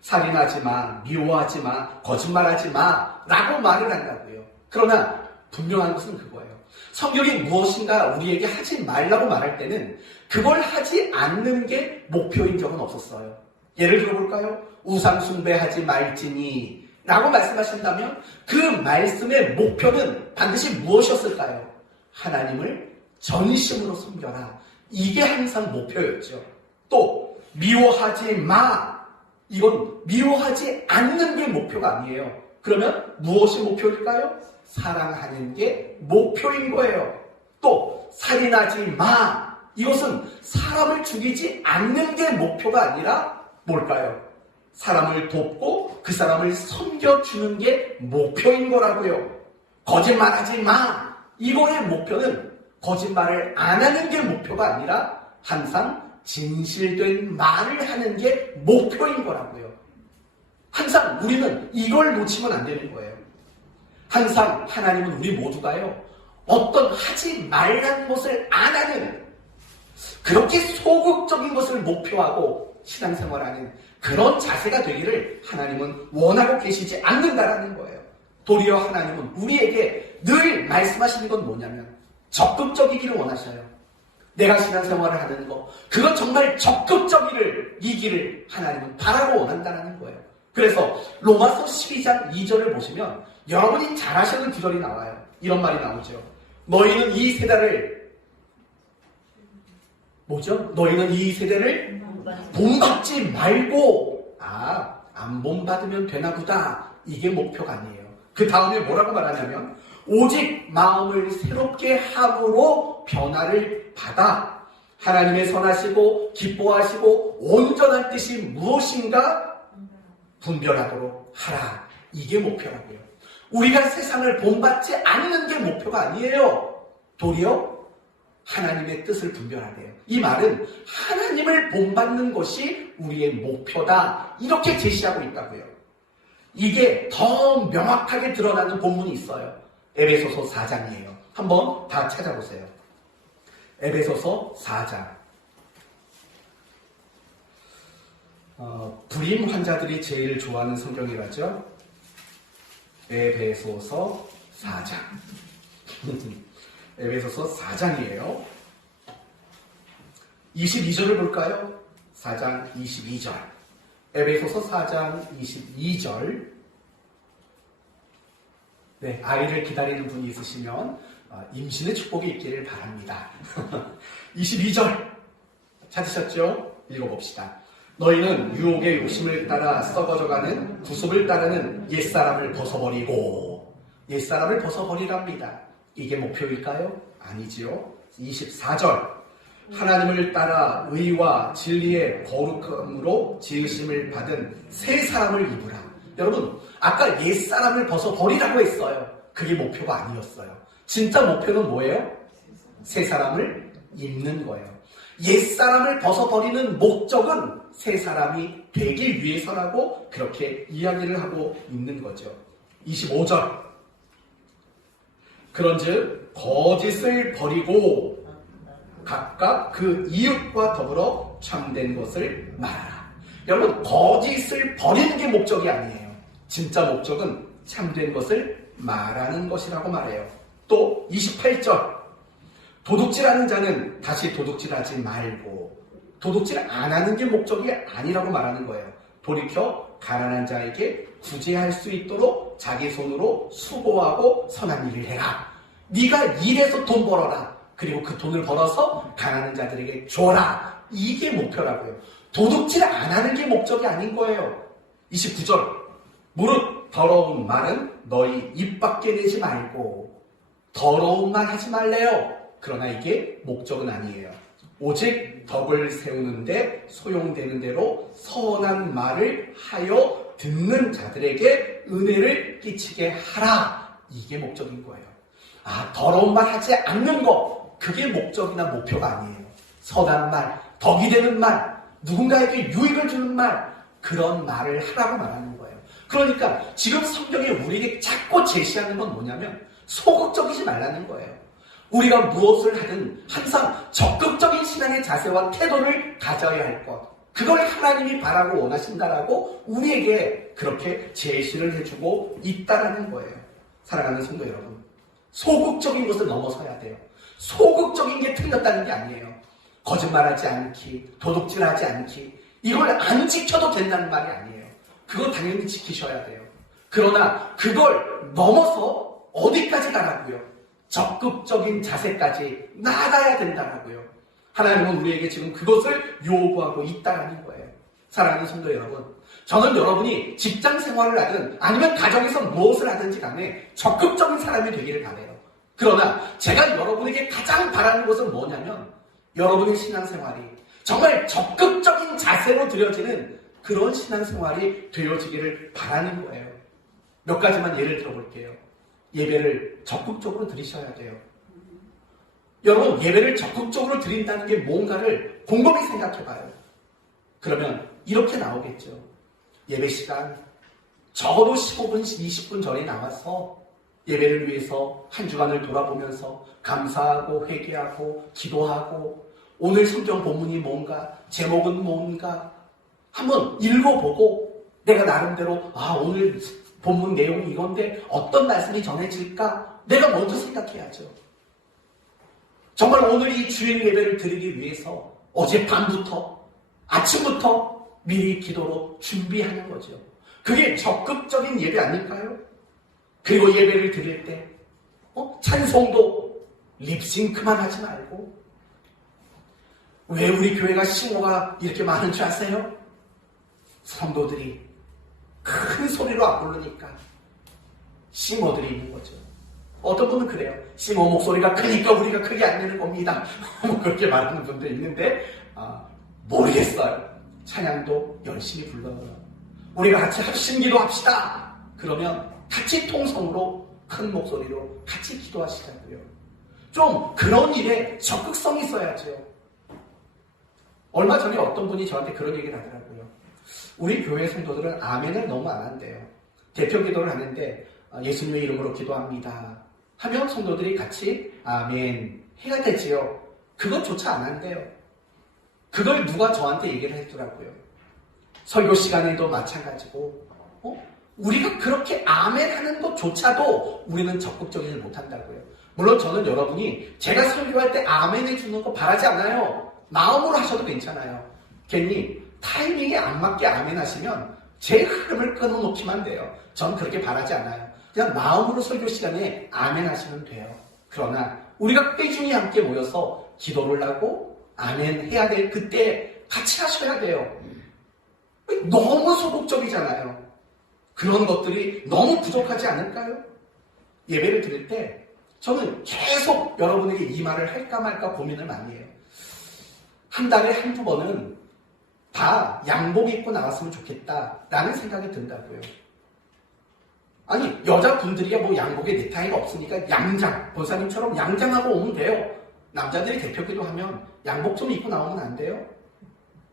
살인하지 마, 미워하지 마, 거짓말하지 마 라고 말을 한다고요. 그러나 분명한 것은 그거예요. 성경이 무엇인가 우리에게 하지 말라고 말할 때는 그걸 하지 않는 게 목표인 적은 없었어요. 예를 들어볼까요? 우상숭배하지 말지니 라고 말씀하신다면 그 말씀의 목표는 반드시 무엇이었을까요? 하나님을 전심으로 섬겨라. 이게 항상 목표였죠. 또 미워하지 마. 이건 미워하지 않는 게 목표가 아니에요. 그러면 무엇이 목표일까요? 사랑하는 게 목표인 거예요. 또 살인하지 마. 이것은 사람을 죽이지 않는 게 목표가 아니라 뭘까요? 사람을 돕고 그 사람을 섬겨주는 게 목표인 거라고요. 거짓말하지 마. 이거의 목표는 거짓말을 안 하는 게 목표가 아니라 항상 진실된 말을 하는 게 목표인 거라고요. 항상 우리는 이걸 놓치면 안 되는 거예요. 항상 하나님은 우리 모두가요, 어떤 하지 말라는 것을 안 하는, 그렇게 소극적인 것을 목표하고 신앙생활하는 그런 자세가 되기를 하나님은 원하고 계시지 않는다라는 거예요. 도리어 하나님은 우리에게 늘 말씀하시는 건 뭐냐면 적극적이기를 원하셔요. 내가 신앙생활을 하는 거, 그건 정말 적극적이기를 하나님은 바라고 원한다는 거예요. 그래서 로마서 12장 2절을 보시면 여러분이 잘 아시는 구절이 나와요. 이런 말이 나오죠. 너희는 이 세대를 너희는 이 세대를 본받지 말고 안 본받으면 되나 보다. 이게 목표가 아니에요. 그 다음에 뭐라고 말하냐면 오직 마음을 새롭게 함으로 변화를 받아 하나님의 선하시고 기뻐하시고 온전한 뜻이 무엇인가 분별하도록 하라. 이게 목표라고요. 우리가 세상을 본받지 않는 게 목표가 아니에요. 도리어 하나님의 뜻을 분별하래요. 이 말은 하나님을 본받는 것이 우리의 목표다. 이렇게 제시하고 있다고요. 이게 더 명확하게 드러나는 본문이 있어요. 에베소서 4장이에요. 한번 다 찾아보세요. 에베소서 4장. 불임 환자들이 제일 좋아하는 성경이라죠. 에베소서 4장. 에베소서 4장이에요. 22절을 볼까요? 4장 22절. 에베소서 4장 22절. 네, 아이를 기다리는 분이 있으시면 임신의 축복이 있기를 바랍니다. 22절 찾으셨죠? 읽어봅시다. 너희는 유혹의 욕심을 따라 썩어져가는 구습을 따르는 옛사람을 벗어버리고, 옛사람을 벗어버리랍니다. 이게 목표일까요? 아니지요. 24절. 하나님을 따라 의와 진리의 거룩함으로 지으심을 받은 새 사람을 입으라. 여러분, 아까 옛사람을 벗어버리라고 했어요. 그게 목표가 아니었어요. 진짜 목표는 뭐예요? 새 사람을 입는 거예요. 옛사람을 벗어버리는 목적은 새 사람이 되기 위해서라고 그렇게 이야기를 하고 있는 거죠. 25절. 그런즉 거짓을 버리고 각각 그 이웃과 더불어 참된 것을 말하라. 여러분, 거짓을 버리는 게 목적이 아니에요. 진짜 목적은 참된 것을 말하는 것이라고 말해요. 또 28절. 도둑질하는 자는 다시 도둑질하지 말고, 도둑질 안 하는 게 목적이 아니라고 말하는 거예요. 돌이켜 가난한 자에게 구제할 수 있도록 자기 손으로 수고하고 선한 일을 해라. 네가 일해서 돈 벌어라. 그리고 그 돈을 벌어서 가난한 자들에게 줘라. 이게 목표라고요. 도둑질 안 하는 게 목적이 아닌 거예요. 29절. 무릇 더러운 말은 너희 입 밖에 내지 말고, 더러운 말 하지 말래요. 그러나 이게 목적은 아니에요. 오직 덕을 세우는데 소용되는 대로 선한 말을 하여 듣는 자들에게 은혜를 끼치게 하라. 이게 목적인 거예요. 더러운 말 하지 않는 거, 그게 목적이나 목표가 아니에요. 선한 말, 덕이 되는 말, 누군가에게 유익을 주는 말, 그런 말을 하라고 말하는 거예요. 그러니까 지금 성경이 우리에게 자꾸 제시하는 건 뭐냐면 소극적이지 말라는 거예요. 우리가 무엇을 하든 항상 적극적인 신앙의 자세와 태도를 가져야 할 것, 그걸 하나님이 바라고 원하신다라고 우리에게 그렇게 제시를 해주고 있다라는 거예요. 사랑하는 성도 여러분, 소극적인 것을 넘어서야 돼요. 소극적인 게 틀렸다는 게 아니에요. 거짓말하지 않기, 도둑질하지 않기, 이걸 안 지켜도 된다는 말이 아니에요. 그거 당연히 지키셔야 돼요. 그러나 그걸 넘어서 어디까지 가라고요? 적극적인 자세까지 나아가야 된다라고요. 하나님은 우리에게 지금 그것을 요구하고 있다라는 거예요. 사랑하는 성도 여러분, 저는 여러분이 직장 생활을 하든 아니면 가정에서 무엇을 하든지 간에 적극적인 사람이 되기를 바라요. 그러나 제가 여러분에게 가장 바라는 것은 뭐냐면 여러분의 신앙생활이 정말 적극적인 자세로 드려지는 그런 신앙생활이 되어지기를 바라는 거예요. 몇 가지만 예를 들어볼게요. 예배를 적극적으로 드리셔야 돼요. 여러분, 예배를 적극적으로 드린다는 게 뭔가를 곰곰이 생각해봐요. 그러면 이렇게 나오겠죠. 예배 시간 적어도 15분, 20분 전에 나와서 예배를 위해서 한 주간을 돌아보면서 감사하고 회개하고 기도하고 오늘 성경 본문이 뭔가, 제목은 뭔가 한번 읽어보고 내가 나름대로 오늘 본문 내용이 이건데 어떤 말씀이 전해질까? 내가 먼저 생각해야죠. 정말 오늘 이 주일 예배를 드리기 위해서 어젯밤부터 아침부터 미리 기도로 준비하는 거죠. 그게 적극적인 예배 아닐까요? 그리고 예배를 드릴 때 찬송도 립싱크만 하지 말고, 왜 우리 교회가 싱어가 이렇게 많은 줄 아세요? 성도들이 큰 소리로 안 부르니까 싱어들이 있는 거죠. 어떤 분은 그래요. 싱어 목소리가 크니까 우리가 크게 안 내는 겁니다. 그렇게 말하는 분도 있는데 모르겠어요. 찬양도 열심히 불러요. 우리가 같이 합심기도 합시다. 그러면 같이 통성으로 큰 목소리로 같이 기도하시자고요. 좀 그런 일에 적극성이 있어야죠. 얼마 전에 어떤 분이 저한테 그런 얘기를 하더라고요. 우리 교회 성도들은 아멘을 너무 안 한대요. 대표 기도를 하는데 예수님의 이름으로 기도합니다 하면 성도들이 같이 아멘 해야 되지요. 그것조차 안 한대요. 그걸 누가 저한테 얘기를 했더라고요. 설교 시간에도 마찬가지고 우리가 그렇게 아멘 하는 것조차도 우리는 적극적이지 못한다고요. 물론 저는 여러분이 제가 설교할 때 아멘 해주는 거 바라지 않아요. 마음으로 하셔도 괜찮아요. 괜히 타이밍에 안 맞게 아멘 하시면 제 흐름을 끊어놓기만 돼요. 전 그렇게 바라지 않아요. 그냥 마음으로 설교 시간에 아멘 하시면 돼요. 그러나 우리가 회중이 함께 모여서 기도를 하고 아멘 해야 될 그때 같이 하셔야 돼요. 너무 소극적이잖아요. 그런 것들이 너무 부족하지 않을까요? 예배를 드릴 때 저는 계속 여러분에게 이 말을 할까 말까 고민을 많이 해요. 한 달에 한두 번은 다 양복 입고 나왔으면 좋겠다라는 생각이 든다고요. 아니 여자분들이야 뭐 양복에 넥타이가 없으니까 양장, 본사님처럼 양장하고 오면 돼요. 남자들이 대표기도 하면 양복 좀 입고 나오면 안 돼요?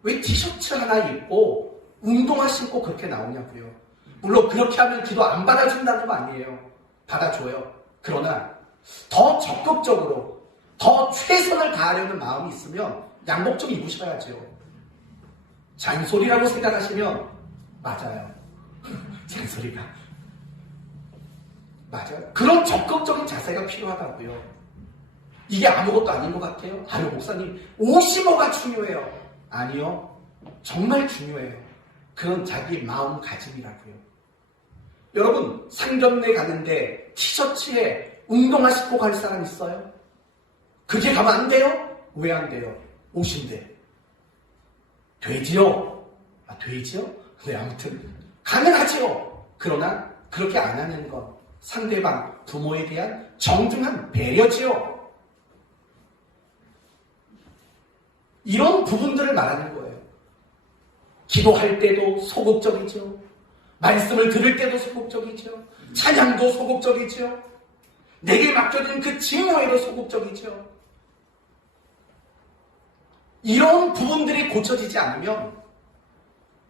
왜 티셔츠 하나 입고 운동화 신고 그렇게 나오냐고요. 물론 그렇게 하면 기도 안 받아준다는 거 아니에요. 받아줘요. 그러나 더 적극적으로 더 최선을 다하려는 마음이 있으면 양복 좀 입으셔야죠. 잔소리라고 생각하시면 맞아요. 잔소리가 맞아요. 그런 적극적인 자세가 필요하다고요. 이게 아무것도 아닌 것 같아요. 아유 목사님 55가 중요해요. 아니요. 정말 중요해요. 그건 자기 마음가짐이라고요. 여러분 상견례 가는데 티셔츠에 운동화 신고 갈 사람 있어요? 그게 가면 안 돼요? 왜 안 돼요? 옷인데. 되지요? 되지요? 네, 아무튼 가면 하지요. 그러나 그렇게 안 하는 건 상대방 부모에 대한 정중한 배려지요. 이런 부분들을 말하는 거예요. 기도할 때도 소극적이죠. 말씀을 들을 때도 소극적이죠. 찬양도 소극적이죠. 내게 맡겨진 그 직무에도 소극적이죠. 이런 부분들이 고쳐지지 않으면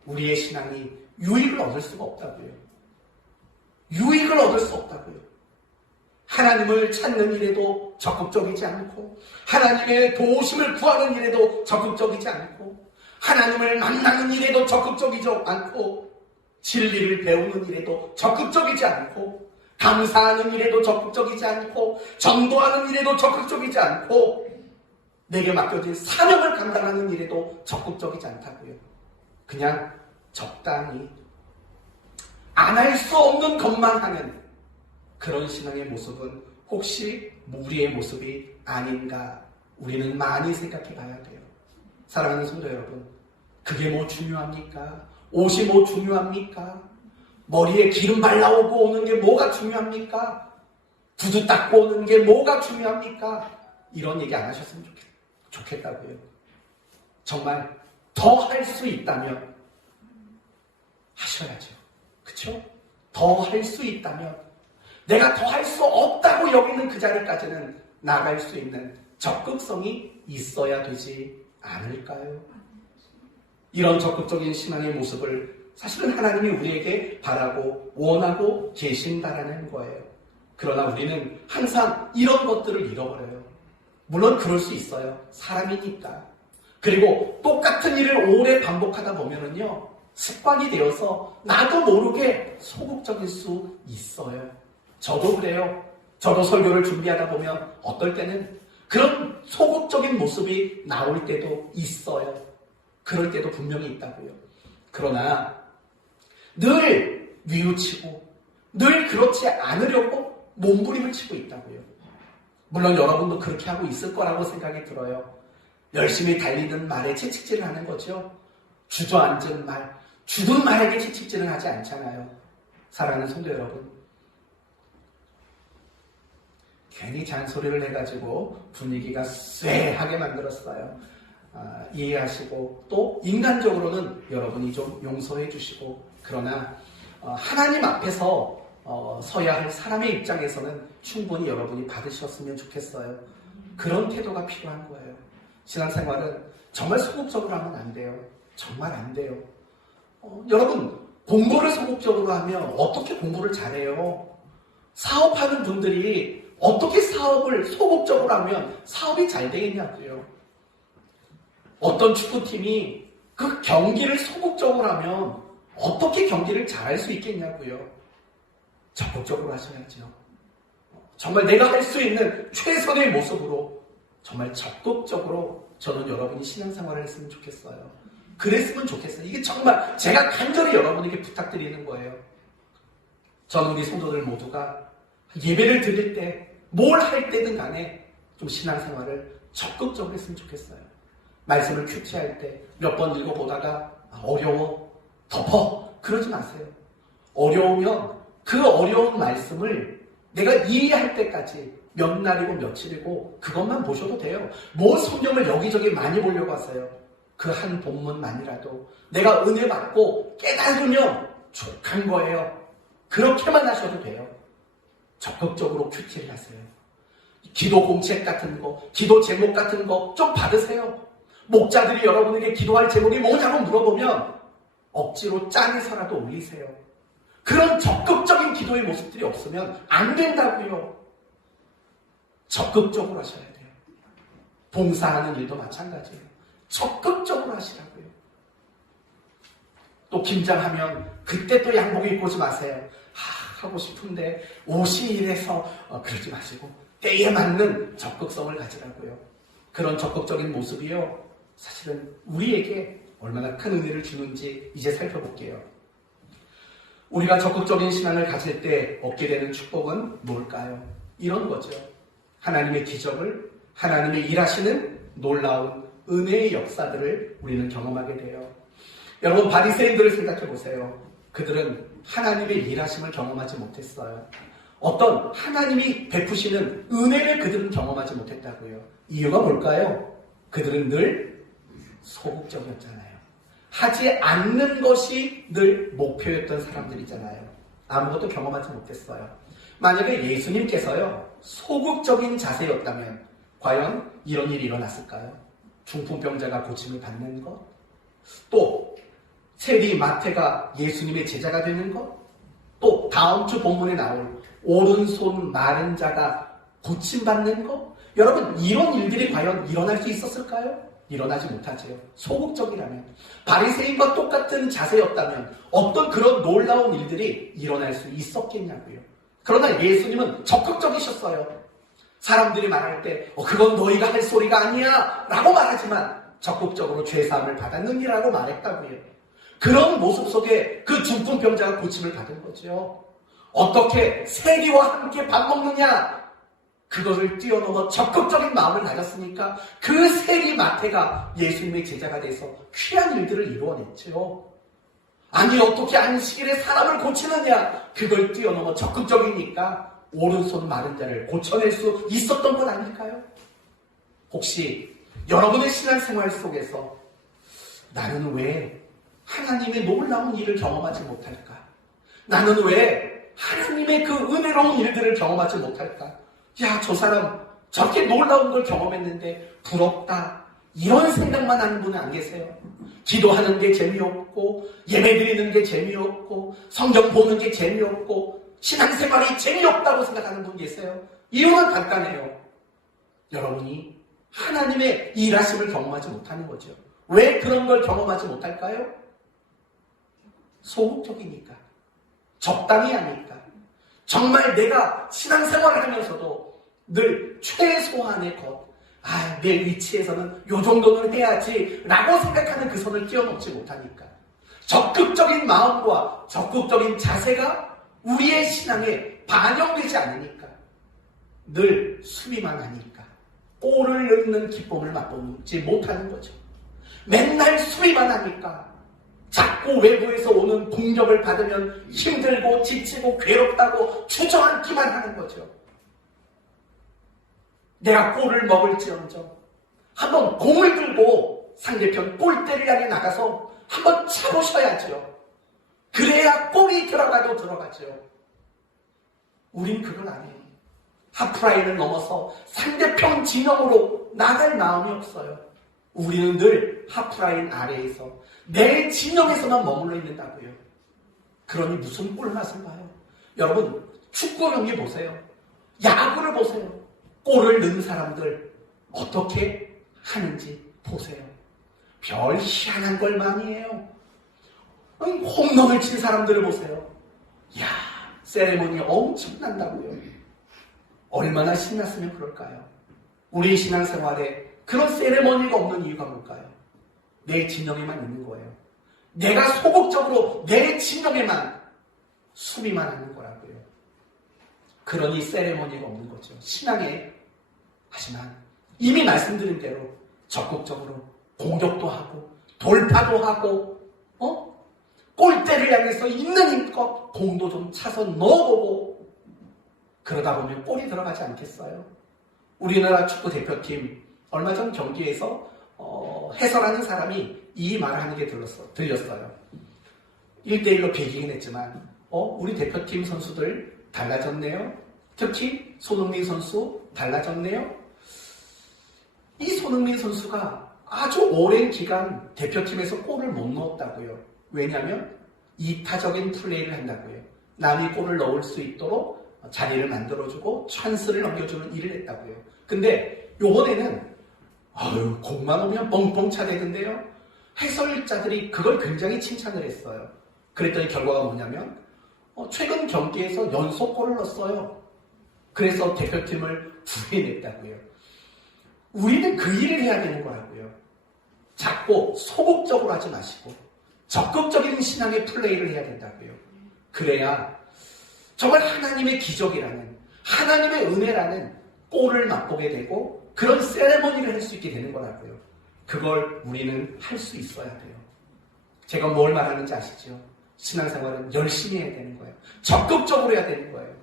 우리의 신앙이 유익을 얻을 수가 없다고요. 유익을 얻을 수 없다고요. 하나님을 찾는 일에도 적극적이지 않고 하나님의 도우심을 구하는 일에도 적극적이지 않고 하나님을 만나는 일에도 적극적이지 않고 진리를 배우는 일에도 적극적이지 않고 감사하는 일에도 적극적이지 않고 전도하는 일에도 적극적이지 않고 내게 맡겨진 사명을 감당하는 일에도 적극적이지 않다고요. 그냥 적당히 안 할 수 없는 것만 하는 그런 신앙의 모습은 혹시 무리의 모습이 아닌가 우리는 많이 생각해 봐야 돼요. 사랑하는 성도 여러분, 그게 뭐 중요합니까? 옷이 뭐 중요합니까? 머리에 기름 발라오고 오는 게 뭐가 중요합니까? 구두 닦고 오는 게 뭐가 중요합니까? 이런 얘기 안 하셨으면 좋겠다고요. 정말 더 할 수 있다면 하셔야죠. 그쵸? 더 할 수 있다면 내가 더 할 수 없다고 여기는 그 자리까지는 나갈 수 있는 적극성이 있어야 되지 않을까요? 이런 적극적인 신앙의 모습을 사실은 하나님이 우리에게 바라고 원하고 계신다라는 거예요. 그러나 우리는 항상 이런 것들을 잃어버려요. 물론 그럴 수 있어요. 사람이니까. 그리고 똑같은 일을 오래 반복하다 보면은요, 습관이 되어서 나도 모르게 소극적일 수 있어요. 저도 그래요. 저도 설교를 준비하다 보면 어떨 때는 그런 소극적인 모습이 나올 때도 있어요. 그럴 때도 분명히 있다고요. 그러나 늘 뉘우치고 늘 그렇지 않으려고 몸부림을 치고 있다고요. 물론 여러분도 그렇게 하고 있을 거라고 생각이 들어요. 열심히 달리는 말에 채찍질을 하는 거죠. 주저앉은 말, 죽은 말에게 채찍질은 하지 않잖아요. 사랑하는 성도 여러분, 괜히 잔소리를 해가지고 분위기가 쎄하게 만들었어요. 이해하시고 또 인간적으로는 여러분이 좀 용서해 주시고, 그러나 하나님 앞에서 서야 할 사람의 입장에서는 충분히 여러분이 받으셨으면 좋겠어요. 그런 태도가 필요한 거예요. 신앙생활은 정말 소극적으로 하면 안 돼요. 정말 안 돼요. 여러분, 공부를 소극적으로 하면 어떻게 공부를 잘해요? 사업하는 분들이 어떻게 사업을 소극적으로 하면 사업이 잘 되겠냐고요. 어떤 축구팀이 그 경기를 소극적으로 하면 어떻게 경기를 잘할 수 있겠냐고요. 적극적으로 하셔야죠. 정말 내가 할 수 있는 최선의 모습으로 정말 적극적으로 저는 여러분이 신앙생활을 했으면 좋겠어요. 그랬으면 좋겠어요. 이게 정말 제가 간절히 여러분에게 부탁드리는 거예요. 저는 우리 성도들 모두가 예배를 드릴 때 뭘 할 때든 간에 좀 신앙생활을 적극적으로 했으면 좋겠어요. 말씀을 큐티할 때 몇 번 읽어보다가 어려워, 덮어 그러지 마세요. 어려우면 그 어려운 말씀을 내가 이해할 때까지 몇 날이고 며칠이고 그것만 보셔도 돼요. 뭐 성경을 여기저기 많이 보려고 하세요. 그 한 본문만이라도 내가 은혜 받고 깨달으면 족한 거예요. 그렇게만 하셔도 돼요. 적극적으로 큐티를 하세요. 기도 공책 같은 거, 기도 제목 같은 거 좀 받으세요. 목자들이 여러분에게 기도할 제목이 뭐냐고 물어보면 억지로 짠해서라도 올리세요. 그런 적극적인 기도의 모습들이 없으면 안 된다고요. 적극적으로 하셔야 돼요. 봉사하는 일도 마찬가지예요. 적극적으로 하시라고요. 또 김장하면 그때 또 양복 입고 오지 마세요. 하고 싶은데 옷이 이래서 그러지 마시고 때에 맞는 적극성을 가지라고요. 그런 적극적인 모습이요. 사실은 우리에게 얼마나 큰 의미를 주는지 이제 살펴볼게요. 우리가 적극적인 신앙을 가질 때 얻게 되는 축복은 뭘까요? 이런 거죠. 하나님의 기적을, 하나님의 일하시는 놀라운 은혜의 역사들을 우리는 경험하게 돼요. 여러분 바리새인들을 생각해 보세요. 그들은 하나님의 일하심을 경험하지 못했어요. 어떤 하나님이 베푸시는 은혜를 그들은 경험하지 못했다고요. 이유가 뭘까요? 그들은 늘 소극적이었잖아요. 하지 않는 것이 늘 목표였던 사람들이잖아요. 아무것도 경험하지 못했어요. 만약에 예수님께서요 소극적인 자세였다면 과연 이런 일이 일어났을까요? 중풍병자가 고침을 받는 것, 또 세리 마태가 예수님의 제자가 되는 것, 또 다음 주 본문에 나올 오른손 마른 자가 고침받는 것, 여러분 이런 일들이 과연 일어날 수 있었을까요? 일어나지 못하지요. 소극적이라면. 바리새인과 똑같은 자세였다면 어떤 그런 놀라운 일들이 일어날 수 있었겠냐고요. 그러나 예수님은 적극적이셨어요. 사람들이 말할 때 그건 너희가 할 소리가 아니야 라고 말하지만 적극적으로 죄사함을 받았느니라고 말했다고요. 그런 모습 속에 그 중풍병자가 고침을 받은 거죠. 어떻게 세리와 함께 밥 먹느냐, 그것을 뛰어넘어 적극적인 마음을 가졌으니까 그 세리 마태가 예수님의 제자가 돼서 귀한 일들을 이루어냈죠. 아니 어떻게 안식일에 사람을 고치느냐, 그걸 뛰어넘어 적극적이니까 오른손 마른 자를 고쳐낼 수 있었던 건 아닐까요? 혹시 여러분의 신앙생활 속에서 나는 왜 하나님의 놀라운 일을 경험하지 못할까? 나는 왜 하나님의 그 은혜로운 일들을 경험하지 못할까? 야, 저 사람 저렇게 놀라운 걸 경험했는데 부럽다. 이런 생각만 하는 분은 안 계세요? 기도하는 게 재미없고 예배드리는 게 재미없고 성경 보는 게 재미없고 신앙생활이 재미없다고 생각하는 분 계세요? 이유는 간단해요. 여러분이 하나님의 일하심을 경험하지 못하는 거죠. 왜 그런 걸 경험하지 못할까요? 소극적이니까. 적당히 하니까. 정말 내가 신앙생활을 하면서도 늘 최소한의 것, 내 위치에서는 요 정도는 해야지 라고 생각하는 그 선을 뛰어넘지 못하니까. 적극적인 마음과 적극적인 자세가 우리의 신앙에 반영되지 않으니까. 늘 수비만 하니까 골을 넣는 기쁨을 맛보지 못하는 거죠. 맨날 수비만 하니까 자꾸 외부에서 오는 공격을 받으면 힘들고 지치고 괴롭다고 주저앉기만 하는 거죠. 내가 골을 먹을지언정 한번 공을 들고 상대편 골대를 향해 나가서 한번 차보셔야죠. 그래야 골이 들어가도 들어가죠. 우린 그걸 안 해요. 하프라인을 넘어서 상대편 진영으로 나갈 마음이 없어요. 우리는 늘 하프라인 아래에서 내 진영에서만 머물러 있는다고요. 그러니 무슨 꿀맛을 봐요? 여러분, 축구 경기 보세요. 야구를 보세요. 골을 넣은 사람들 어떻게 하는지 보세요. 별 희한한 걸 많이 해요. 홈런을 친 사람들을 보세요. 이야, 세레모니 엄청난다고요. 얼마나 신났으면 그럴까요? 우리 신앙생활에 그런 세레모니가 없는 이유가 뭘까요? 내 진영에만 있는 거예요. 내가 소극적으로 내 진영에만 수비만 하는 거라고요. 그러니 세레모니가 없는 거죠. 신앙에. 하지만 이미 말씀드린 대로 적극적으로 공격도 하고 돌파도 하고 골대를 향해서 있는 힘껏 공도 좀 차서 넣어보고 그러다 보면 골이 들어가지 않겠어요? 우리나라 축구 대표팀 얼마 전 경기에서 해설하는 사람이 이 말을 하는 게 들렸어요. 1대1로 비기긴 했지만 우리 대표팀 선수들 달라졌네요. 특히 손흥민 선수 달라졌네요. 이 손흥민 선수가 아주 오랜 기간 대표팀에서 골을 못 넣었다고요. 왜냐하면 이타적인 플레이를 한다고요. 남이 골을 넣을 수 있도록 자리를 만들어주고 찬스를 넘겨주는 일을 했다고요. 근데 요번에는 공만 오면 뻥뻥 차대던데요. 해설자들이 그걸 굉장히 칭찬을 했어요. 그랬더니 결과가 뭐냐면 최근 경기에서 연속골을 넣었어요. 그래서 대표팀을 구해냈다고요. 우리는 그 일을 해야 되는 거라고요. 자꾸 소극적으로 하지 마시고 적극적인 신앙의 플레이를 해야 된다고요. 그래야 정말 하나님의 기적이라는 하나님의 은혜라는 골을 맛보게 되고 그런 세레머니를 할 수 있게 되는 거라고요. 그걸 우리는 할 수 있어야 돼요. 제가 뭘 말하는지 아시죠? 신앙생활은 열심히 해야 되는 거예요. 적극적으로 해야 되는 거예요.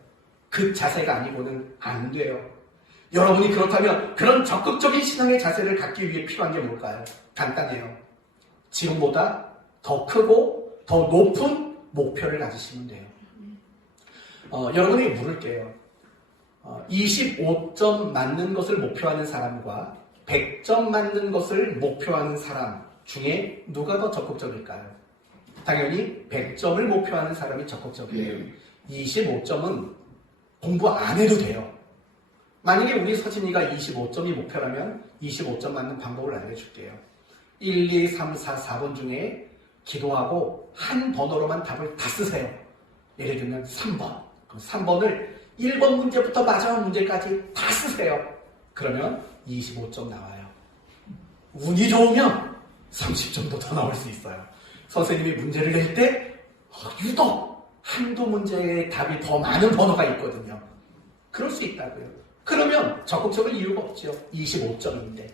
그 자세가 아니고는 안 돼요. 여러분이 그렇다면 그런 적극적인 신앙의 자세를 갖기 위해 필요한 게 뭘까요? 간단해요. 지금보다 더 크고 더 높은 목표를 가지시면 돼요. 여러분에게 물을게요. 25점 맞는 것을 목표하는 사람과 100점 맞는 것을 목표하는 사람 중에 누가 더 적극적일까요? 당연히 100점을 목표하는 사람이 적극적이에요. 25점은 공부 안 해도 돼요. 만약에 우리 서진이가 25점이 목표라면 25점 맞는 방법을 알려줄게요. 1, 2, 3, 4, 4번 중에 기도하고 한 번호로만 답을 다 쓰세요. 예를 들면 3번. 그럼 3번을 1번 문제부터 마지막 문제까지 다 쓰세요. 그러면 25점 나와요. 운이 좋으면 30점도 더 나올 수 있어요. 선생님이 문제를 낼 때 유독 한두 문제의 답이 더 많은 번호가 있거든요. 그럴 수 있다고요. 그러면 적극적일 이유가 없죠. 25점인데.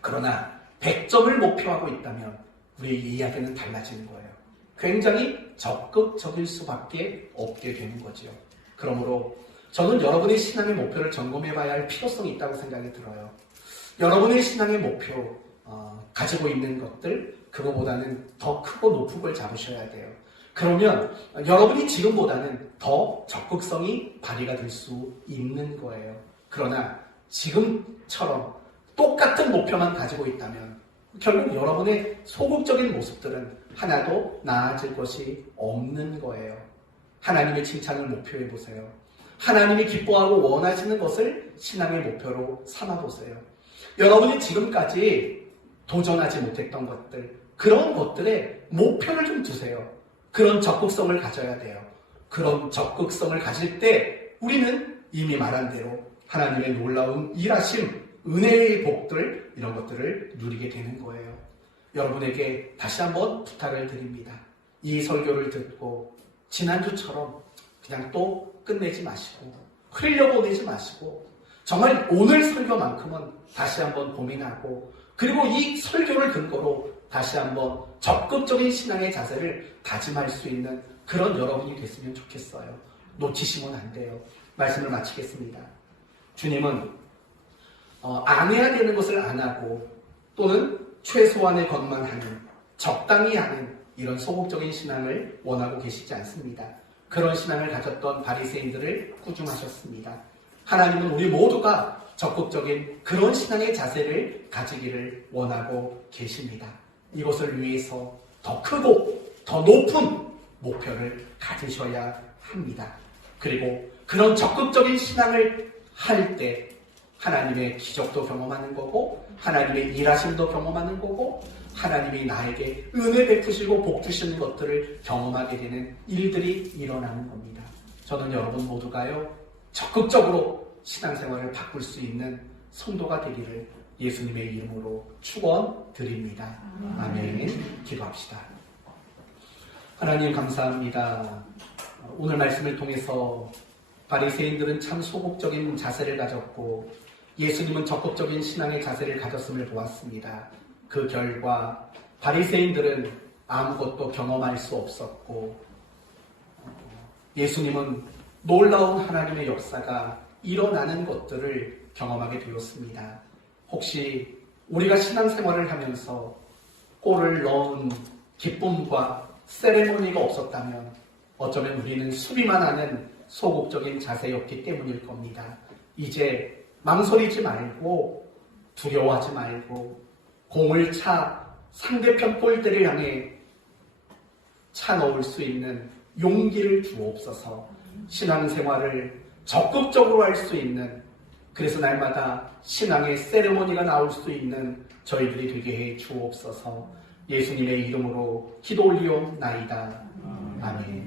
그러나 100점을 목표하고 있다면 우리의 이야기는 달라지는 거예요. 굉장히 적극적일 수밖에 없게 되는 거죠. 그러므로 저는 여러분의 신앙의 목표를 점검해 봐야 할 필요성이 있다고 생각이 들어요. 여러분의 신앙의 목표 가지고 있는 것들 그거보다는 더 크고 높은 걸 잡으셔야 돼요. 그러면 여러분이 지금보다는 더 적극성이 발휘가 될 수 있는 거예요. 그러나 지금처럼 똑같은 목표만 가지고 있다면 결국 여러분의 소극적인 모습들은 하나도 나아질 것이 없는 거예요. 하나님의 칭찬을 목표해 보세요. 하나님이 기뻐하고 원하시는 것을 신앙의 목표로 삼아 보세요. 여러분이 지금까지 도전하지 못했던 것들, 그런 것들에 목표를 좀 두세요. 그런 적극성을 가져야 돼요. 그런 적극성을 가질 때 우리는 이미 말한 대로 하나님의 놀라운 일하심, 은혜의 복들 이런 것들을 누리게 되는 거예요. 여러분에게 다시 한번 부탁을 드립니다. 이 설교를 듣고 지난주처럼 그냥 또 끝내지 마시고 흘려보내지 마시고 정말 오늘 설교만큼은 다시 한번 고민하고 그리고 이 설교를 근거로 다시 한번 적극적인 신앙의 자세를 다짐할 수 있는 그런 여러분이 됐으면 좋겠어요. 놓치시면 안 돼요. 말씀을 마치겠습니다. 주님은 안 해야 되는 것을 안 하고 또는 최소한의 것만 하는 적당히 하는 이런 소극적인 신앙을 원하고 계시지 않습니다. 그런 신앙을 가졌던 바리새인들을 꾸중하셨습니다. 하나님은 우리 모두가 적극적인 그런 신앙의 자세를 가지기를 원하고 계십니다. 이것을 위해서 더 크고 더 높은 목표를 가지셔야 합니다. 그리고 그런 적극적인 신앙을 할 때 하나님의 기적도 경험하는 거고 하나님의 일하심도 경험하는 거고 하나님이 나에게 은혜 베푸시고 복 주시는 것들을 경험하게 되는 일들이 일어나는 겁니다. 저는 여러분 모두가요 적극적으로 신앙생활을 바꿀 수 있는 성도가 되기를 예수님의 이름으로 축원드립니다. 아멘. 기도합시다. 하나님 감사합니다. 오늘 말씀을 통해서 바리새인들은 참 소극적인 자세를 가졌고 예수님은 적극적인 신앙의 자세를 가졌음을 보았습니다. 그 결과 바리새인들은 아무것도 경험할 수 없었고 예수님은 놀라운 하나님의 역사가 일어나는 것들을 경험하게 되었습니다. 혹시 우리가 신앙생활을 하면서 골을 넣은 기쁨과 세레모니가 없었다면 어쩌면 우리는 수비만 하는 소극적인 자세였기 때문일 겁니다. 이제 망설이지 말고 두려워하지 말고 공을 차 상대편 골대를 향해 차 넣을 수 있는 용기를 주옵소서. 신앙생활을 적극적으로 할 수 있는, 그래서 날마다 신앙의 세레모니가 나올 수 있는 저희들이 되게 해 주옵소서. 예수님의 이름으로 기도 올리옵나이다. 아멘.